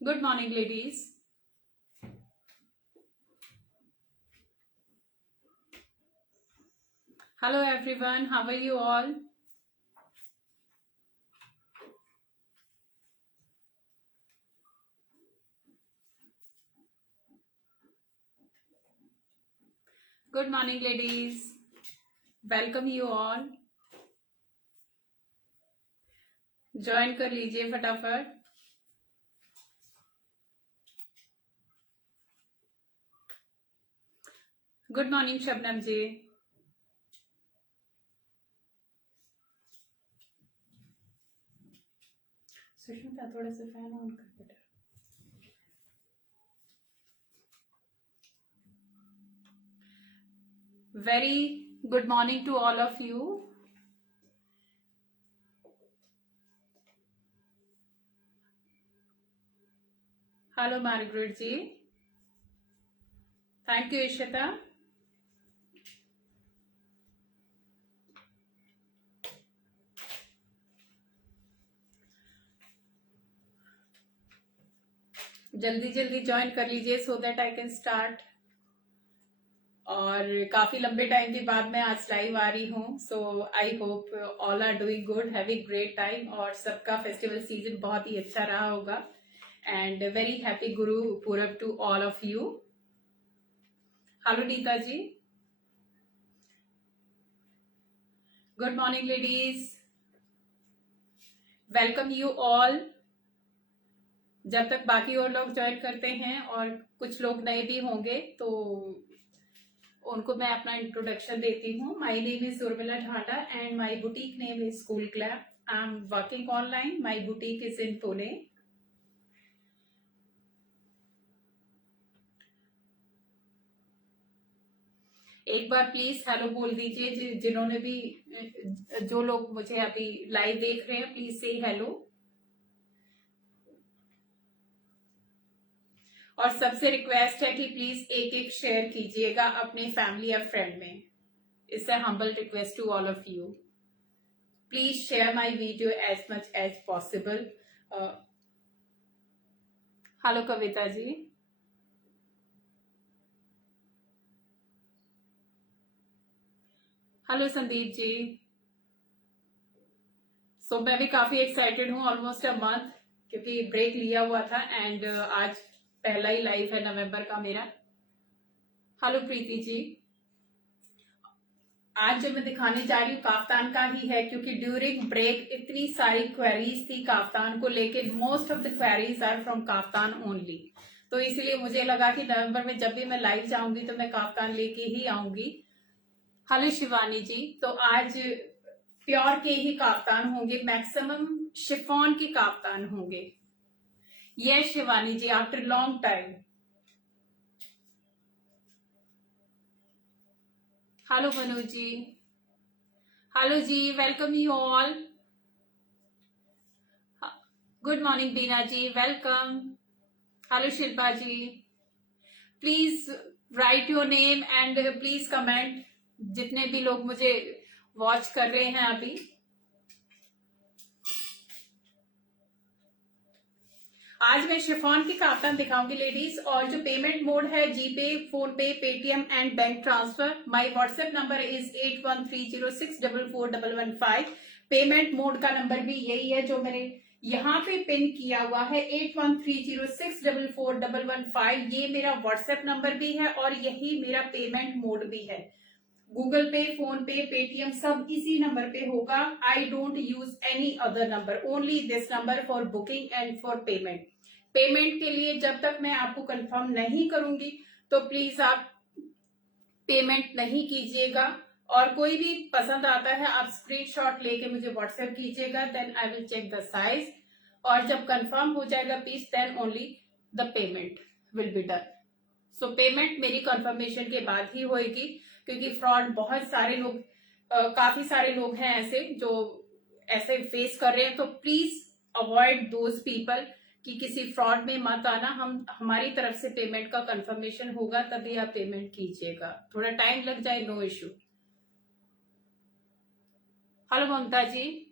Good morning, ladies. Hello, everyone. How are you all? Good morning, ladies. Welcome you all. Join कर लीजिए फटाफट. Good morning Shabnam जी. सुष्मिता थोड़ा सा fan on कर बेटा. Very good morning to all of you. Hello, Margaret ji. Thank you, Ishita. जल्दी जल्दी join कर लीजिए so that I can start. और काफी लंबे टाइम के बाद मैं आज लाइव आ रही हूँ. So I hope all are doing good, having great time और सबका फेस्टिवल सीजन बहुत ही अच्छा रहा होगा. And very happy Guru Purab to all of you. Hello Neeta ji. Good morning ladies. Welcome you all. जब तक बाकी और लोग ज्वाइन करते हैं और कुछ लोग नए भी होंगे तो उनको मैं अपना इंट्रोडक्शन देती हूँ. My name is Urmila Dhanda and my boutique name is school clap. I am working online. My boutique is in Pune. एक बार प्लीज हेलो बोल दीजिए जिन्होंने भी, जो लोग मुझे अभी लाइव देख रहे हैं, प्लीज से हेलो. और सबसे रिक्वेस्ट है कि प्लीज एक एक शेयर कीजिएगा अपने फैमिली या फ्रेंड में. It's a humble request to all of you. Please share my video as much as possible. Hello Kavita ji. Hello Sandeep ji. So मैं भी काफी एक्साइटेड हूँ. ऑलमोस्ट अ मंथ क्योंकि ब्रेक लिया हुआ था एंड आज पहला ही लाइव है नवंबर का मेरा. हेलो प्रीति जी. आज जो मैं दिखाने जा रही हूँ काफ्तान का ही है क्योंकि ड्यूरिंग ब्रेक इतनी सारी क्वेरीज थी काफ्तान को लेके. Most of the queries are from kaftan only. तो इसलिए मुझे लगा कि नवंबर में जब भी मैं लाइव जाऊंगी तो मैं काफ्तान लेके ही आऊंगी. हेलो शिवानी जी. तो आज प्योर के ही काफ्तान होंगे. मैक्सिमम शिफॉन के काफ्तान होंगे. Yes Shivani ji, after long time. Hello Manu ji. Hello ji, welcome you all. Good morning Beena ji, welcome. Hello Shilpa ji. Please write your name and please comment. जितने भी लोग मुझे वॉच कर रहे हैं अभी. आज मैं शिफॉन की काफ्तान दिखाऊंगी लेडीज. और जो पेमेंट मोड है जीपे, फोन पे, Paytm and bank transfer. My WhatsApp number is 8130644115. Payment mode का नंबर भी यही है जो मैंने यहाँ पे पिन किया हुआ है. 8130644115. ये मेरा व्हाट्सएप नंबर भी है और यही मेरा पेमेंट मोड भी है. गूगल पे, फोन पे, पेटीएम सब इसी नंबर पे होगा. I don't use any other number, only this number for booking and for payment. Payment के लिए जब तक मैं आपको कंफर्म नहीं करूंगी तो प्लीज आप पेमेंट नहीं कीजिएगा. और कोई भी पसंद आता है आप स्क्रीनशॉट लेके मुझे व्हाट्सएप कीजिएगा. Then I will check the size. और जब कंफर्म हो जाएगा please then only the payment will be done. So payment मेरी कंफर्मेशन के बाद ही होएगी क्योंकि फ्रॉड बहुत सारे लोग, काफी सारे लोग हैं ऐसे जो ऐसे फेस कर रहे हैं. तो प्लीज अवॉइड दोज पीपल कि किसी फ्रॉड में मत आना. हमारी तरफ से पेमेंट का कंफर्मेशन होगा तभी आप पेमेंट कीजिएगा. थोड़ा टाइम लग जाए, नो इश्यू. हेलो ममता जी.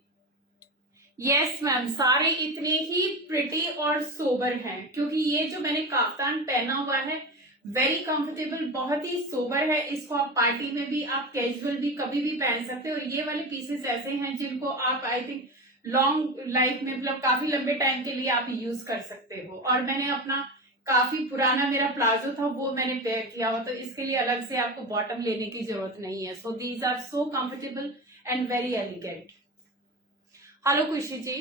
यस मैम, सारे इतने ही प्रिटी और सोबर हैं, क्योंकि ये जो मैंने काफ्तान पहना हुआ है वेरी कंफर्टेबल, बहुत ही सोबर है। इसको आप पार्टी में भी, आप कैजुअल भी कभी भी पहन सकते हो। ये वाले पीसेस ऐसे हैं जिनको आप आई थिंक लॉन्ग लाइफ में, मतलब काफी लंबे टाइम के लिए आप यूज कर सकते हो। और मैंने अपना काफी पुराना मेरा प्लाजो था, वो मैंने पेयर किया हुआ, तो इसके लिए अलग से आपको बॉटम लेने की जरूरत नहीं है। So these are so comfortable and very elegant. Hello Khushi ji.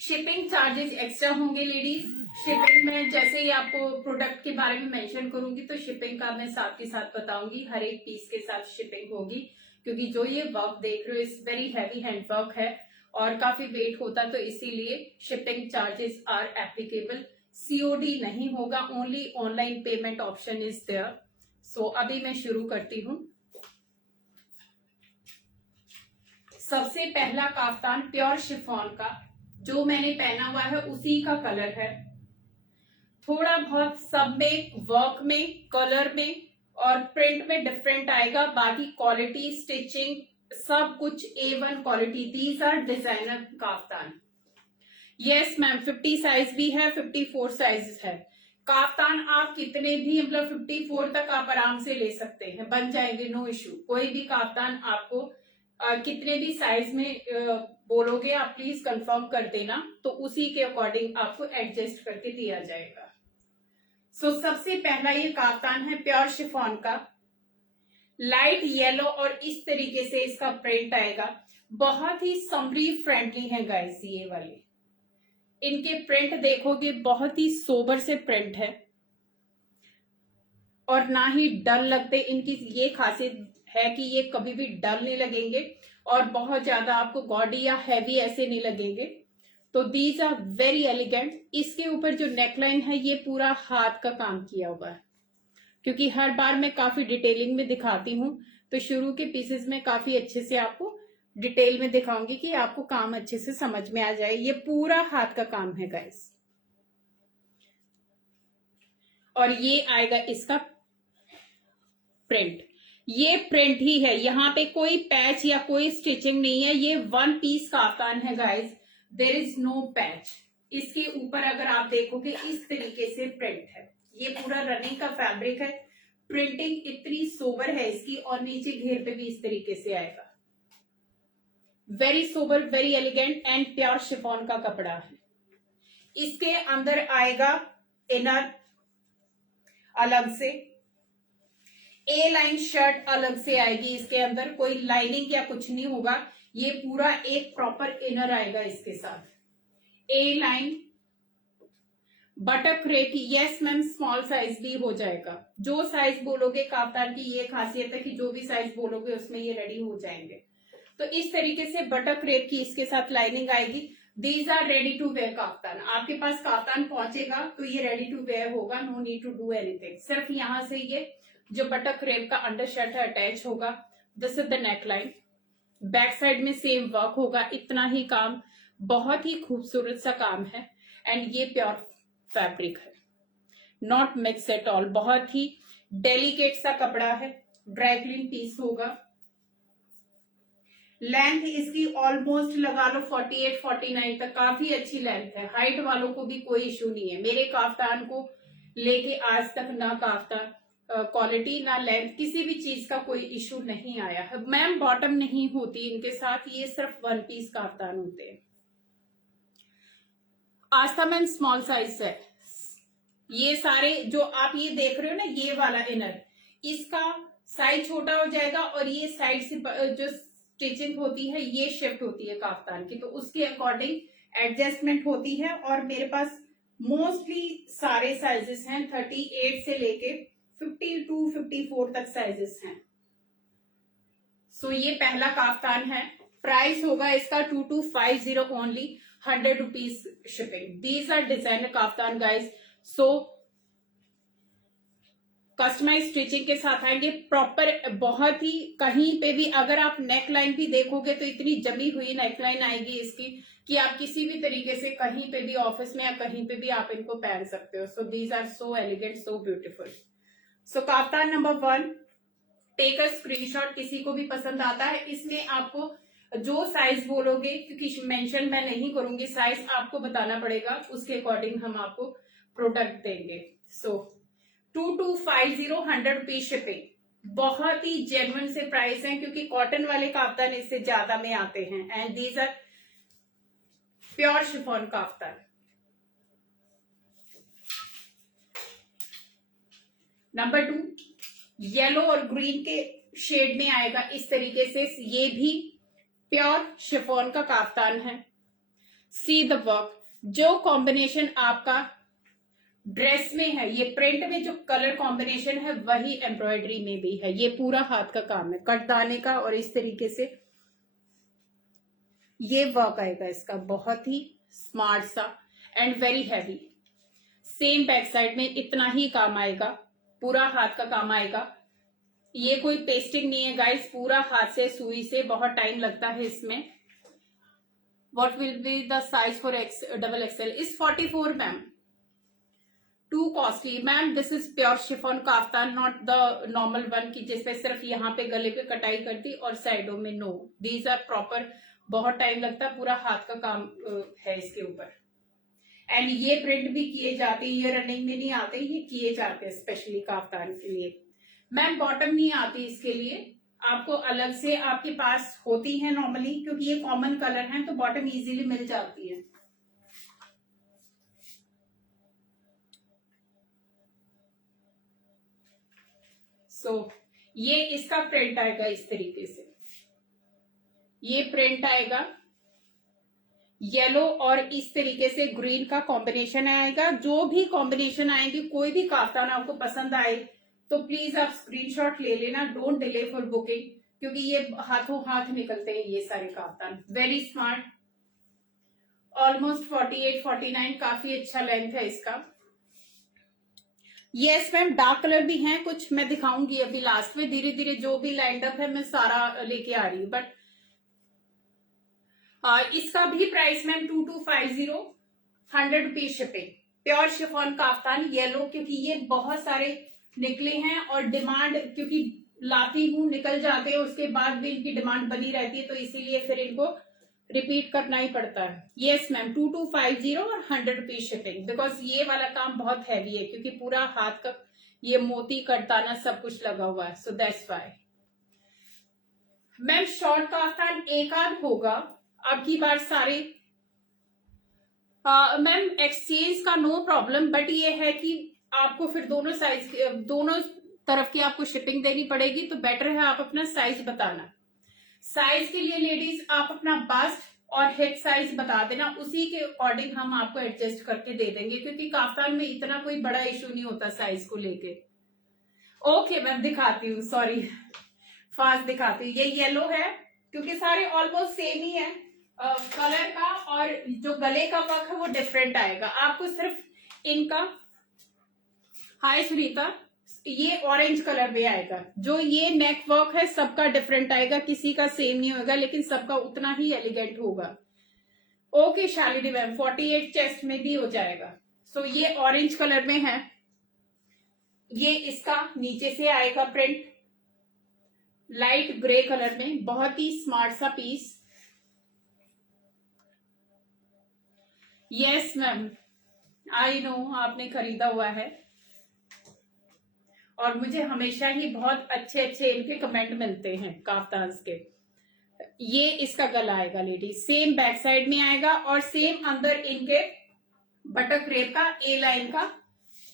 Shipping charges extra होंगे लेडीज। शिपिंग में जैसे ही आपको प्रोडक्ट के बारे में मेंशन करूंगी तो शिपिंग का मैं साथ के साथ बताऊंगी, हर एक पीस के साथ शिपिंग होगी। क्योंकि जो ये वर्क देख रहे हो इस वेरी हैवी हैंड वर्क है और काफी वेट होता, तो इसीलिए shipping charges are applicable. COD नहीं होगा, only online payment option is there. So अभी मैं शुरू करती हूँ। सबसे पहला काफ्तान प्योर शिफॉन का जो मैंने पहना हुआ है उसी का कलर है। थोड़ा बहुत सब में, वर्क में, कलर में और प्रिंट में डिफरेंट आएगा, बाकी क्वालिटी, स्टिचिंग सब कुछ A1 quality. These are designer kaftan. Yes ma'am, 50 size भी है, 54 साइज है। काफ्तान आप कितने भी, मतलब 54 तक आप आराम से ले सकते हैं, बन जाएंगे, नो इश्यू। कोई भी काफ्तान आपको कितने भी साइज में बोलोगे आप प्लीज कंफर्म कर देना, तो उसी के अकॉर्डिंग आपको एडजस्ट करके दिया जाएगा। सो सबसे पहला ये काफ्तान है प्योर शिफॉन का, लाइट येलो और इस तरीके से इसका प्रिंट आएगा। बहुत ही समरी फ्रेंडली है गाइस ये वाले। इनके प्रिंट देखोगे बहुत ही सोबर से प्रिंट है और ना ही डल लगते। इनकी ये खासियत है कि ये कभी भी डल नहीं लगेंगे और बहुत ज्यादा आपको गॉडी या हैवी ऐसे नहीं लगेंगे। तो दीज आर वेरी एलिगेंट। इसके ऊपर जो नेकलाइन है ये पूरा हाथ का काम किया हुआ है, क्योंकि हर बार मैं काफी डिटेलिंग में दिखाती हूँ, तो शुरू के पीसेस में काफी अच्छे से आपको डिटेल में दिखाऊंगी कि आपको काम अच्छे से समझ में आ जाए। ये पूरा हाथ का काम है गाइस। और ये आएगा इसका प्रिंट। ये प्रिंट ही है, यहाँ पे कोई पैच या कोई स्टिचिंग नहीं है। ये वन पीस काफ्तान है guys, there is no patch. इसके ऊपर अगर आप देखोगे इस तरीके से प्रिंट है। ये पूरा रनिंग का फैब्रिक है। प्रिंटिंग इतनी सोबर है इसकी, और नीचे घेर पे भी इस तरीके से आएगा। Very sober, very elegant and pure chiffon का कपड़ा है। इसके अंदर आएगा इनर अलग से, ए लाइन शर्ट अलग से आएगी। इसके अंदर कोई लाइनिंग या कुछ नहीं होगा, ये पूरा एक प्रॉपर इनर आएगा इसके साथ। ए लाइन बटक क्रेप की, यस मैम स्मॉल साइज भी हो जाएगा। जो साइज बोलोगे, काफ्तान की ये खासियत है कि जो भी साइज बोलोगे उसमें ये रेडी हो जाएंगे। तो इस तरीके से बटक क्रेप की इसके साथ लाइनिंग आएगी। These are ready to wear kaftan. आपके पास काफ्तान पहुंचेगा तो ये रेडी टू वेयर होगा, no need to do anything. सिर्फ यहां से ये जो बटक क्रेप का अंडर शर्ट है अटैच होगा। This is the neckline. Back side में सेम वर्क होगा, इतना ही काम। बहुत ही खूबसूरत सा काम है एंड ये प्योर फैब्रिक है, नॉट मिक्स एट ऑल। बहुत ही डेलिकेट सा कपड़ा है, ड्राई क्लीन पीस होगा। लेंथ इसकी ऑलमोस्ट लगा लो 48-49 तक, काफी अच्छी लेंथ है। हाइट वालों को भी कोई इशू नहीं है। मेरे काफ्तान को लेके आज तक ना काफ्तान क्वालिटी ना लेंथ किसी भी चीज का कोई इशू नहीं आया है। मैम बॉटम नहीं होती इनके साथ, ये सिर्फ वन पीस काफ्तान होते हैं। आस्था मैम स्मॉल साइज है। ये सारे जो आप ये देख रहे हो ना, ये वाला इनर, इसका साइज छोटा हो जाएगा और ये साइड से जो स्टिचिंग होती है ये शिफ्ट होती है काफ्तान की, तो उसके अकॉर्डिंग एडजस्टमेंट होती है। और मेरे पास मोस्टली सारे साइजेस हैं, 38 से लेके 52-54 तक साइजेस हैं। सो ये पहला काफ्तान है। प्राइस होगा इसका 2250 only, 100 rupees shipping. These are designer kaftan guys. So customise stitching के साथ आएंगे प्रॉपर। बहुत ही कहीं पे भी अगर आप नेक लाइन भी देखोगे तो इतनी जमी हुई नेक लाइन आएगी इसकी कि आप किसी भी तरीके से कहीं पे भी, ऑफिस में या कहीं पे भी आप इनको पहन सकते हो। So these are so elegant, so beautiful. So kaftan number 1, take a screenshot, किसी को भी पसंद आता है। इसमें आपको जो साइज बोलोगे, क्योंकि मेंशन मैं नहीं करूंगी, साइज आपको बताना पड़ेगा, उसके अकॉर्डिंग हम आपको प्रोडक्ट देंगे। सो 2250 100 रुपीज शिपिंग, बहुत ही जेन्युइन से प्राइस है, क्योंकि कॉटन वाले काफ्तान इससे ज्यादा में आते हैं। And these are pure chiffon kaftan. Number 2 yellow और ग्रीन के शेड में आएगा इस तरीके से, ये भी प्योर शिफॉन का काफ्तान है। सी द वर्क, जो कॉम्बिनेशन आपका ड्रेस में है, ये प्रिंट में जो कलर कॉम्बिनेशन है वही एम्ब्रॉयडरी में भी है। ये पूरा हाथ का काम है कटदाने का, और इस तरीके से ये वर्क आएगा इसका, बहुत ही स्मार्ट सा and very heavy. Same back side में इतना ही काम आएगा, पूरा हाथ का काम आएगा। ये कोई पेस्टिंग नहीं है गाइस, पूरा हाथ से सुई से, बहुत टाइम लगता है इसमें। What will be the size for XXL is 44 ma'am. To costly ma'am, this is pure chiffon kaftan, not the normal one की जिसपे सिर्फ यहाँ पे गले पे कटाई कर दी और साइडों में नो। दीज आर प्रॉपर, बहुत टाइम लगता है, पूरा हाथ का काम है इसके ऊपर। एंड ये प्रिंट भी किए जाते हैं, ये रनिंग में नहीं आते, ये किए जाते हैं स्पेशली काफ्तान के लिए। मैम बॉटम नहीं आती इसके लिए, आपको अलग से आपके पास होती है नॉर्मली, क्योंकि ये कॉमन कलर है तो बॉटम इजीली मिल जाती है। सो ये इसका प्रिंट आएगा इस तरीके से, ये प्रिंट आएगा येलो और इस तरीके से ग्रीन का कॉम्बिनेशन आएगा। जो भी कॉम्बिनेशन आएगी, कोई भी काफ्तान आपको पसंद आए तो प्लीज आप स्क्रीनशॉट ले लेना, डोंट डिले फॉर बुकिंग, क्योंकि ये हाथों हाथ निकलते हैं ये सारे काफ्तान। वेरी स्मार्ट, ऑलमोस्ट 48-49, काफी अच्छा लेंथ है इसका। यस मैम, डार्क कलर भी हैं कुछ, मैं दिखाऊंगी अभी लास्ट में, धीरे धीरे जो भी लाइंड अप है मैं सारा लेके आ रही हूँ। बट इसका भी price ma'am 2250 100 rupees shipping. Pure chiffon kaftan yellow, क्योंकि ये बहुत सारे निकले हैं और डिमांड, क्योंकि लाती हूँ निकल जाते हैं, उसके बाद भी इनकी डिमांड बनी रहती है, तो इसीलिए फिर इनको रिपीट करना ही पड़ता है। यस मैम, 2250 और 100 रुपीज शिपिंग, बिकॉज ये वाला काम बहुत हैवी है, क्योंकि पूरा हाथ का ये मोती कटताना सब कुछ लगा हुआ है, so that's why. Ma'am short kaftan एक आध होगा, अब की बार सारे मैम एक्सचेंज का नो प्रॉब्लम, बट ये है कि आपको फिर दोनों साइज, दोनों तरफ की आपको शिपिंग देनी पड़ेगी, तो बेटर है आप अपना साइज बताना। साइज के लिए लेडीज आप अपना बस्ट और हिप साइज बता देना, उसी के अकॉर्डिंग हम आपको एडजस्ट करके दे देंगे, क्योंकि काफ्तान में इतना कोई बड़ा इशू नहीं होता साइज को लेके। ओके मैम, दिखाती हूँ, सॉरी फास्ट दिखाती हूँ। ये येलो है, क्योंकि सारे ऑलमोस्ट सेम ही है कलर का, और जो गले का वर्क है वो डिफरेंट आएगा आपको। सिर्फ इनका, हाय सुनीता, ये ऑरेंज कलर में आएगा। जो ये नेक वर्क है सबका डिफरेंट आएगा, किसी का सेम नहीं होगा, लेकिन सबका उतना ही एलिगेंट होगा। ओके शालिनी मैम, 48 चेस्ट में भी हो जाएगा। सो ये ऑरेंज कलर में है, ये इसका नीचे से आएगा प्रिंट लाइट ग्रे कलर में, बहुत ही स्मार्ट सा piece. Yes ma'am, I know आपने खरीदा हुआ है, और मुझे हमेशा ही बहुत अच्छे अच्छे इनके कमेंट मिलते हैं काफ्तान्स के। ये इसका गला आएगा लेडीज, सेम बैक साइड में आएगा, और सेम अंदर इनके बटक रेप का ए लाइन का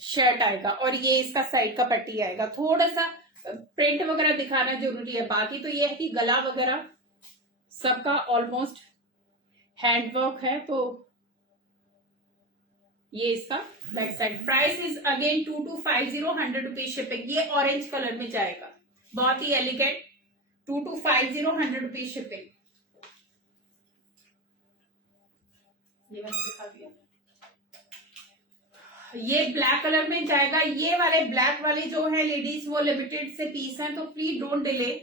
शर्ट आएगा, और ये इसका साइड का पट्टी आएगा। थोड़ा सा प्रिंट वगैरह दिखाना जरूरी है, बाकी तो ये है कि गला वगैरह सबका ऑलमोस्ट हैंडवर्क है। तो ये इसका back side. Price is again 2250 100 rupees shipping. ये ऑरेंज कलर में जाएगा, बहुत ही एलिगेंट, 2250 100 रुपीज शिपिंग। ये मैंने दिखा दिया। ये ब्लैक कलर में जाएगा। ये वाले ब्लैक वाले जो है लेडीज वो लिमिटेड से पीस हैं, तो प्लीज डोंट डिले,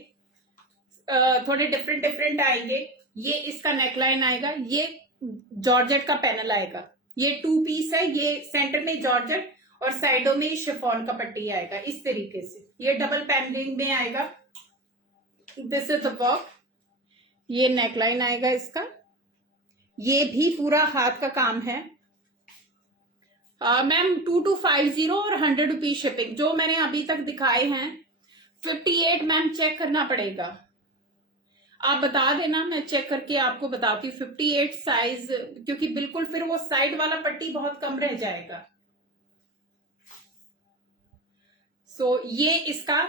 थोड़े डिफरेंट डिफरेंट आएंगे। ये इसका नेकलाइन आएगा, ये जॉर्जेट का पैनल आएगा। ये 2 पीस है, ये सेंटर में जॉर्जेट और साइडों में शिफॉन का पट्टी आएगा इस तरीके से। ये डबल पैनलिंग में आएगा, दिस इज द वर्क। ये नेकलाइन आएगा इसका, ये भी पूरा हाथ का काम है। मैम 2250 और 100 रुपीज शिपिंग। जो मैंने अभी तक दिखाए हैं 58 मैम चेक करना पड़ेगा, आप बता देना, मैं चेक करके आपको बताती हूँ 58 साइज, क्योंकि बिल्कुल फिर वो साइड वाला पट्टी बहुत कम रह जाएगा। सो ये इसका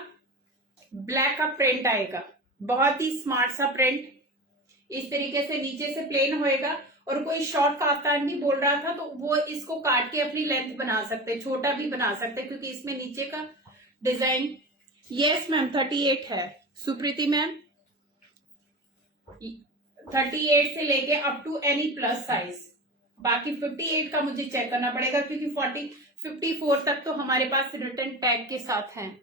ब्लैक का प्रिंट आएगा, बहुत ही स्मार्ट सा प्रिंट। इस तरीके से नीचे से प्लेन होएगा, और कोई शॉर्ट काफ्तान भी बोल रहा था तो वो इसको काट के अपनी लेंथ बना सकते, छोटा भी बना सकते, क्योंकि इसमें नीचे का डिजाइन। यस मैम 38 है सुप्रीति मैम, 38 से लेके up to any plus size. बाकी 58 का मुझे चेक करना पड़ेगा, क्योंकि 54 तक तो हमारे पास रिटर्न टैग के साथ हैं।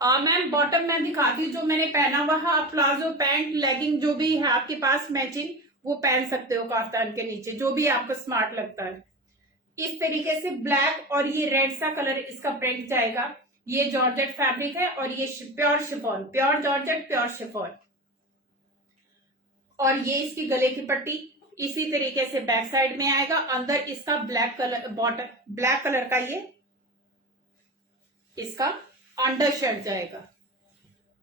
मैम बॉटम मैं दिखाती हूँ जो मैंने पहना हुआ है। आप प्लाजो पैंट लेगिंग जो भी है आपके पास मैचिंग, वो पहन सकते हो काफ्तान के नीचे, जो भी आपको स्मार्ट लगता है। इस तरीके से ब्लैक और ये रेड सा कलर इसका प्रिंट जाएगा। ये जॉर्जेट फैब्रिक है और ये pure chiffon, pure georgette pure chiffon. और ये इसकी गले की पट्टी इसी तरीके से बैक साइड में आएगा। अंदर इसका black colour bottom, black colour का ये इसका अंडर शर्ट जाएगा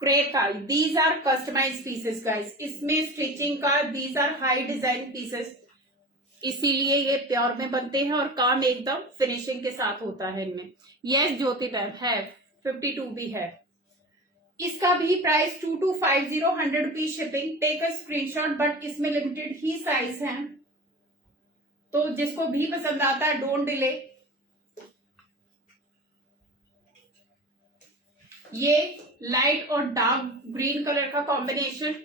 क्रेप का। These are customise pieces guys, इसमें स्टिचिंग का these are high design pieces, इसीलिए ये प्योर में बनते हैं और काम एकदम फिनिशिंग के साथ होता है इनमें। यस ज्योति मैम है, 52 भी है। इसका भी price 2250, 100 rupees shipping. Take a screenshot, but इसमें लिमिटेड ही साइज हैं, तो जिसको भी पसंद आता है डोंट डिले। ये लाइट और डार्क ग्रीन कलर का कॉम्बिनेशन,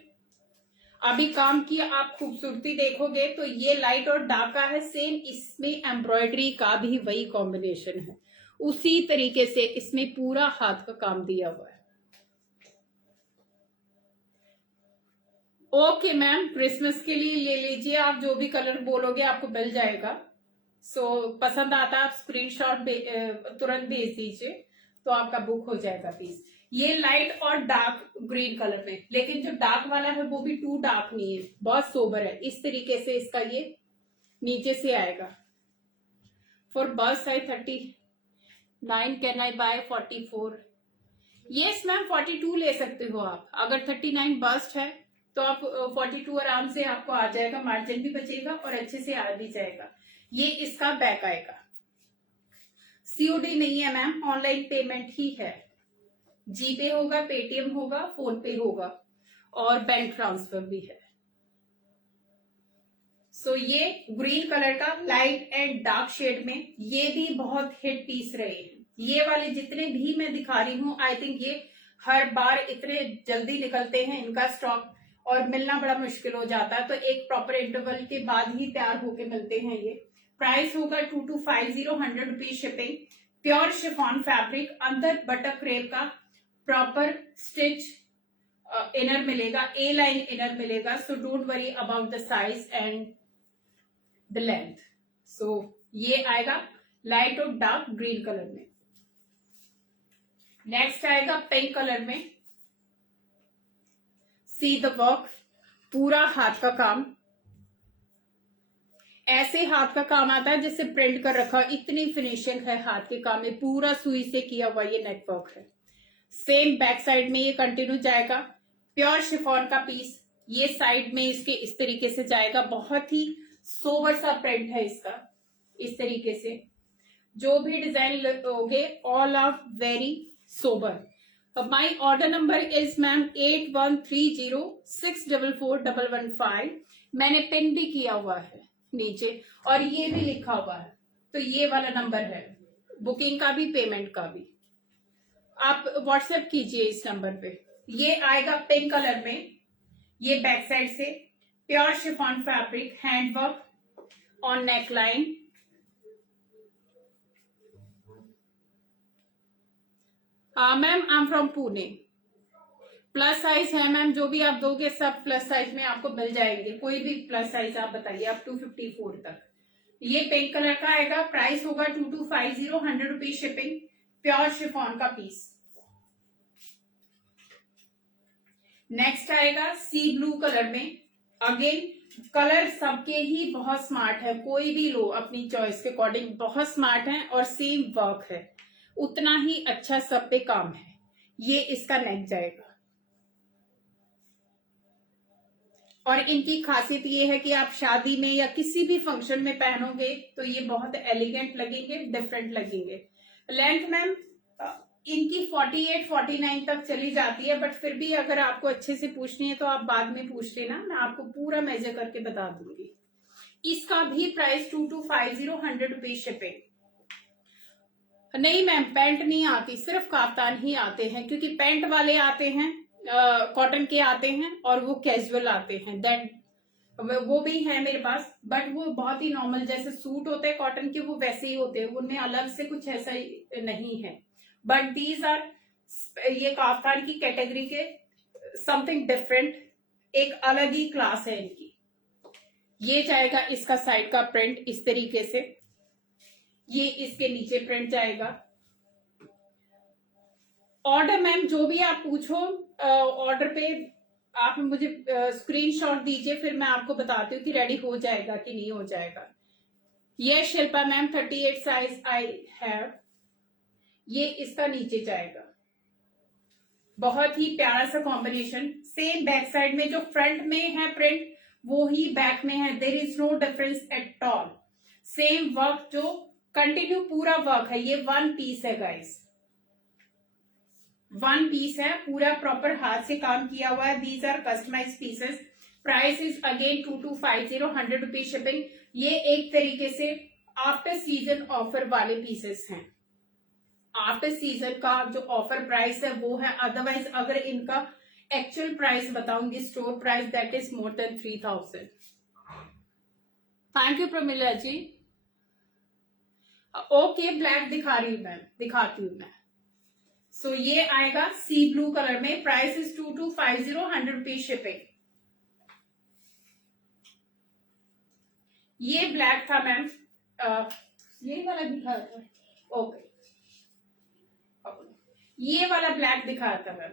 अभी काम की आप खूबसूरती देखोगे तो ये लाइट और डार्क का है। सेम इसमें एम्ब्रॉयडरी का भी वही कॉम्बिनेशन है, उसी तरीके से इसमें पूरा हाथ का काम दिया हुआ है। ओके मैम, क्रिसमस के लिए ले लीजिए आप, जो भी कलर बोलोगे आपको मिल जाएगा। सो पसंद आता आप स्क्रीनशॉट तुरंत भेज दीजिए, तो आपका बुक हो जाएगा पीस। ये लाइट और डार्क ग्रीन कलर में, लेकिन जो डार्क वाला है वो भी टू डार्क नहीं है, बहुत सोबर है। इस तरीके से इसका ये नीचे से आएगा। For bust size 39 can I buy 44? Yes ma'am 42 ले सकते हो आप। अगर 39 बस्ट है तो आप 42 आराम से आपको आ जाएगा, मार्जिन भी बचेगा और अच्छे से आ भी जाएगा। ये इसका बैक आएगा। सीओडी नहीं है मैम, ऑनलाइन पेमेंट ही है। जीपे होगा, पेटीएम होगा, फोन पे होगा और बैंक ट्रांसफर भी है। सो ये ग्रीन कलर का लाइट एंड डार्क शेड में, ये भी बहुत हिट पीस रहे हैं। ये वाले जितने भी मैं दिखा रही हूँ, आई थिंक ये हर बार इतने जल्दी निकलते हैं इनका स्टॉक, और मिलना बड़ा मुश्किल हो जाता है, तो एक प्रॉपर इंटरवल के बाद ही तैयार होके मिलते हैं ये। प्राइस होगा 2250, 100 rupees shipping. Pure chiffon fabric, अंदर बटर क्रेप का प्रॉपर स्टिच इनर मिलेगा, ए लाइन इनर मिलेगा। So don't worry about the size and the length. So ये आएगा लाइट और डार्क ग्रीन कलर में। नेक्स्ट आएगा पिंक कलर में। सी द वर्क, पूरा हाथ का काम, ऐसे हाथ का काम आता है जैसे प्रिंट कर रखा, इतनी फिनिशिंग है हाथ के काम में। पूरा सुई से किया हुआ ये नेटवर्क है। सेम बैक साइड में ये कंटिन्यू जाएगा। प्योर शिफॉन का पीस, ये साइड में इसके इस तरीके से जाएगा। बहुत ही सोबर सा प्रिंट है इसका। इस तरीके से जो भी डिजाइन लोगे all are very sober. My order number is ma'am 8130644115। मैंने पिन भी किया हुआ है नीचे और ये भी लिखा हुआ है, तो ये वाला नंबर है बुकिंग का भी, पेमेंट का भी। आप व्हाट्सएप कीजिए इस नंबर पे। ये आएगा पिंक कलर में। ये बैक साइड से pure chiffon fabric, handwork on neckline. Ma'am I am from Pune. Plus size है मैम, जो भी आप दोगे सब प्लस साइज में आपको मिल जाएंगे। कोई भी प्लस साइज आप बताइए, आप 254 तक। ये पिंक कलर का आएगा। प्राइस होगा 2250, 100 रुपीज शिपिंग। प्योर शिफॉन का पीस। नेक्स्ट आएगा सी ब्लू कलर में। अगेन कलर सबके ही बहुत स्मार्ट है, कोई भी लो अपनी चॉइस के अकॉर्डिंग, बहुत स्मार्ट है और सेम वर्क है, उतना ही अच्छा सब पे काम है। ये इसका नेक जाएगा और इनकी खासियत ये है कि आप शादी में या किसी भी फंक्शन में पहनोगे तो ये बहुत एलिगेंट लगेंगे, डिफरेंट लगेंगे। लेंथ मैम इनकी 48 49 तक चली जाती है, बट फिर भी अगर आपको अच्छे से पूछनी है तो आप बाद में पूछ लेना, मैं आपको पूरा मेजर करके बता दूंगी। इसका भी प्राइस 2250, 100 रुपीज शिपिंग। नहीं मैम पैंट नहीं आती, सिर्फ काफ्तान ही आते हैं, क्योंकि पैंट वाले आते हैं कॉटन के आते हैं और वो कैजुअल आते हैं, दैट वो भी है मेरे पास, बट वो बहुत ही नॉर्मल जैसे सूट होते हैं कॉटन के वो वैसे ही होते हैं, उनमें अलग से कुछ ऐसा नहीं है। बट दीज आर ये काफ्तान की कैटेगरी के समथिंग डिफरेंट, एक अलग ही क्लास है इनकी। ये जाएगा इसका साइड का प्रिंट इस तरीके से, ये इसके नीचे प्रिंट जाएगा। ऑर्डर मैम जो भी आप पूछो ऑर्डर पे आप मुझे स्क्रीनशॉट दीजिए, फिर मैं आपको बताती हूँ कि रेडी हो जाएगा कि नहीं हो जाएगा। ये Shilpa ma'am 38 size I have, ये इसका नीचे जाएगा। बहुत ही प्यारा सा कॉम्बिनेशन, सेम बैक साइड में जो फ्रंट में है प्रिंट वो ही बैक में है, there is no difference at all, same work जो कंटिन्यू पूरा वर्क है। ये वन पीस है गाइस, वन पीस है, पूरा प्रॉपर हाथ से काम किया हुआ है। These are customise pieces. Price is again 2250, 100 rupees shipping. ये एक तरीके से आफ्टर सीजन ऑफर वाले पीसेस हैं, आफ्टर सीजन का जो ऑफर प्राइस है वो है, अदरवाइज अगर इनका एक्चुअल प्राइस बताऊंगी store price that is more than 3000। Thank you Pramila ji. Okay black दिखा रही हूं मैं, दिखाती हूं मैं। सो ये आएगा सी ब्लू कलर में, प्राइस इज 2250, 100 रुपीज शिपिंग। ये ब्लैक था मैम, ये वाला दिखा था, ओके ये वाला ब्लैक दिखाया था मैम,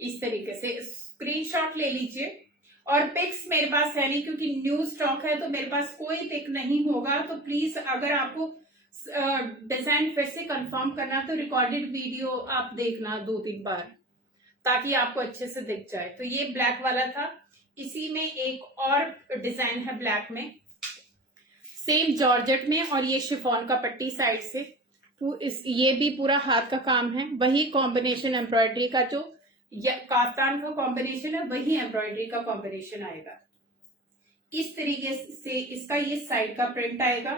इस तरीके से स्क्रीनशॉट ले लीजिए। और पिक्स मेरे पास है नहीं क्योंकि न्यू स्टॉक है, तो मेरे पास कोई पिक नहीं होगा, तो प्लीज अगर आपको डिजाइन फिर से कंफर्म करना तो रिकॉर्डेड वीडियो आप देखना 2-3 बार, ताकि आपको अच्छे से दिख जाए। तो ये ब्लैक वाला था, इसी में एक और डिजाइन है ब्लैक में, सेम जॉर्जेट में, और ये शिफॉन का पट्टी साइड से, ये भी पूरा हाथ का काम है, वही कॉम्बिनेशन एम्ब्रॉयडरी का जो काफ्तान का कॉम्बिनेशन है वही एम्ब्रॉयडरी का कॉम्बिनेशन आएगा। इस तरीके से इसका ये साइड का प्रिंट आएगा,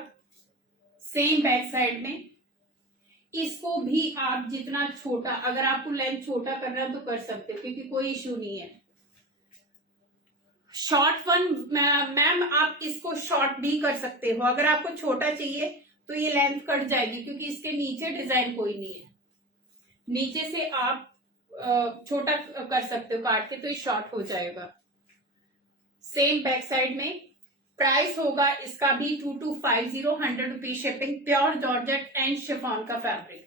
सेम बैक साइड में। इसको भी आप जितना छोटा, अगर आपको लेंथ छोटा करना है तो कर सकते हो, क्योंकि कोई इश्यू नहीं है। शॉर्ट वन मैम आप इसको शॉर्ट भी कर सकते हो, अगर आपको छोटा चाहिए तो ये लेंथ कट जाएगी, क्योंकि इसके नीचे डिजाइन कोई नहीं है, नीचे से आप छोटा कर सकते हो काट के, तो ये शॉर्ट हो जाएगा। सेम बैक साइड में प्राइस होगा इसका भी 2250, 100 rupees shipping. Pure georgette and chiffon का फैब्रिक,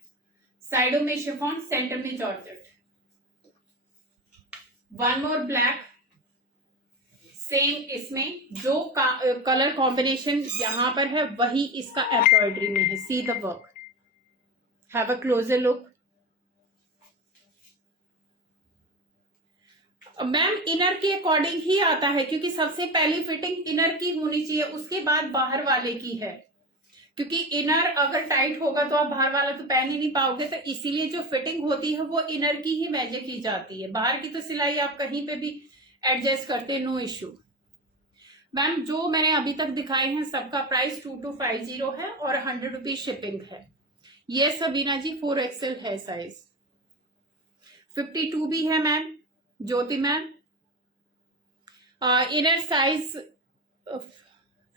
साइडों में शिफॉन, सेंटर में georgette. One more black, same इसमें जो कलर कॉम्बिनेशन यहां पर है वही इसका एम्ब्रॉयडरी में है। सी the work, have a closer look. Ma'am inner के अकॉर्डिंग ही आता है, क्योंकि सबसे पहली फिटिंग इनर की होनी चाहिए, उसके बाद बाहर वाले की है, क्योंकि इनर अगर टाइट होगा तो आप बाहर वाला तो पहन ही नहीं पाओगे, तो इसीलिए जो फिटिंग होती है वो इनर की ही मैच की जाती है, बाहर की तो सिलाई आप कहीं पे भी एडजस्ट करते, नो इश्यू। मैम जो मैंने अभी तक दिखाए हैं सबका प्राइस 2250 है और 100 रुपीज शिपिंग है। ये सबीना जी 4XL है साइज, 52 भी है मैम ज्योति मैम, इनर साइज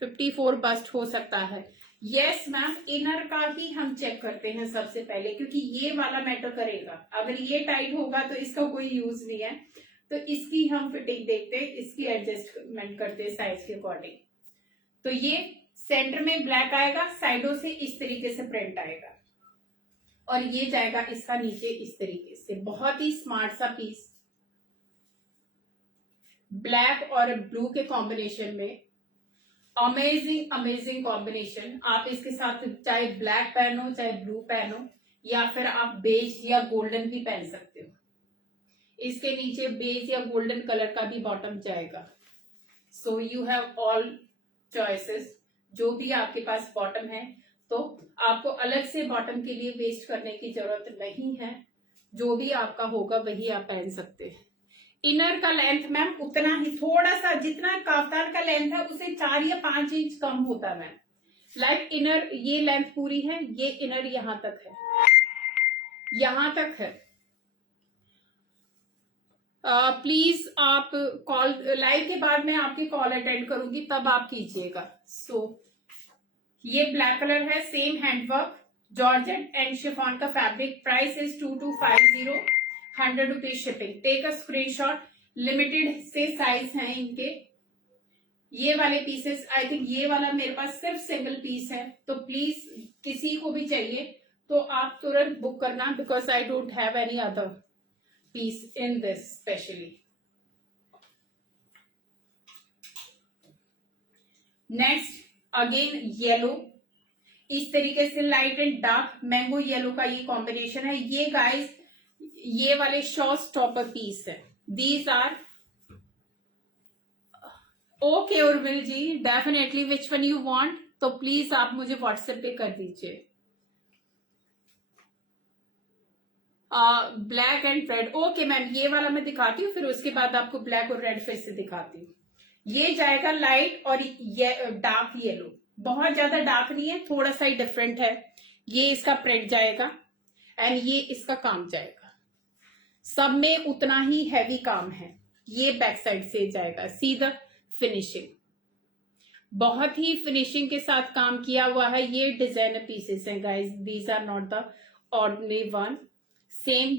54 बस्ट हो सकता है। यस मैम, इनर का ही हम चेक करते हैं सबसे पहले, क्योंकि ये वाला मैटर करेगा। अगर ये टाइट होगा तो इसका कोई यूज नहीं है, तो इसकी हम फिटिंग देखते हैं, इसकी एडजस्टमेंट करते हैं साइज के अकॉर्डिंग। तो ये सेंटर में ब्लैक आएगा, साइडों से इस तरीके से प्रिंट आएगा, और ये जाएगा इसका नीचे इस तरीके से। बहुत ही स्मार्ट सा पीस, ब्लैक और ब्लू के कॉम्बिनेशन में, अमेजिंग अमेजिंग कॉम्बिनेशन। आप इसके साथ चाहे ब्लैक पहनो चाहे ब्लू पहनो, या फिर आप बेज या गोल्डन भी पहन सकते हो। इसके नीचे बेज या गोल्डन कलर का भी बॉटम जाएगा। So you have all choices. जो भी आपके पास बॉटम है, तो आपको अलग से बॉटम के लिए वेस्ट करने की जरूरत नहीं है। जो भी आपका होगा वही आप पहन सकते हैं। इनर का लेंथ मैम उतना ही, थोड़ा सा जितना काफ्तान का लेंथ है उसे 4 या 5 इंच कम होता है मैम। लाइक इनर ये लेंथ पूरी है, ये इनर यहां तक है, यहां तक है। प्लीज आप कॉल लाइव के बाद मैं आपकी कॉल अटेंड करूंगी, तब आप कीजिएगा। सो ये ब्लैक कलर है, same handwork, georgette and chiffon का fabric. Price is 2250, 100 rupees shipping. Take a screenshot. Limited से साइज हैं इनके। ये वाले पीसेस, आई थिंक ये वाला मेरे पास सिर्फ सिंगल पीस है, तो प्लीज किसी को भी चाहिए तो आप तुरंत बुक करना, because I don't have any other piece in this specially. Next again yellow, इस तरीके से light and dark mango yellow का ये कॉम्बिनेशन है। ये गाइस ये वाले शॉर्ट स्टॉपर पीस है। These are okay Urmil ji, definitely which one you want, तो प्लीज आप मुझे व्हाट्सएप पे कर दीजिए। Black and red, okay ma'am, ये वाला मैं दिखाती हूँ, फिर उसके बाद आपको ब्लैक और रेड फिर से दिखाती हूँ। ये जाएगा लाइट और ये डार्क येलो, बहुत ज्यादा डार्क नहीं है, थोड़ा सा ही डिफरेंट है। ये इसका प्रिंट जाएगा एंड ये इसका काम जाएगा। सब में उतना ही हैवी काम है। ये बैक साइड से जाएगा। सी द फिनिशिंग, बहुत ही फिनिशिंग के साथ काम किया हुआ है। ये डिजाइनर पीसेस हैं guys, these are not the ordinary one. Same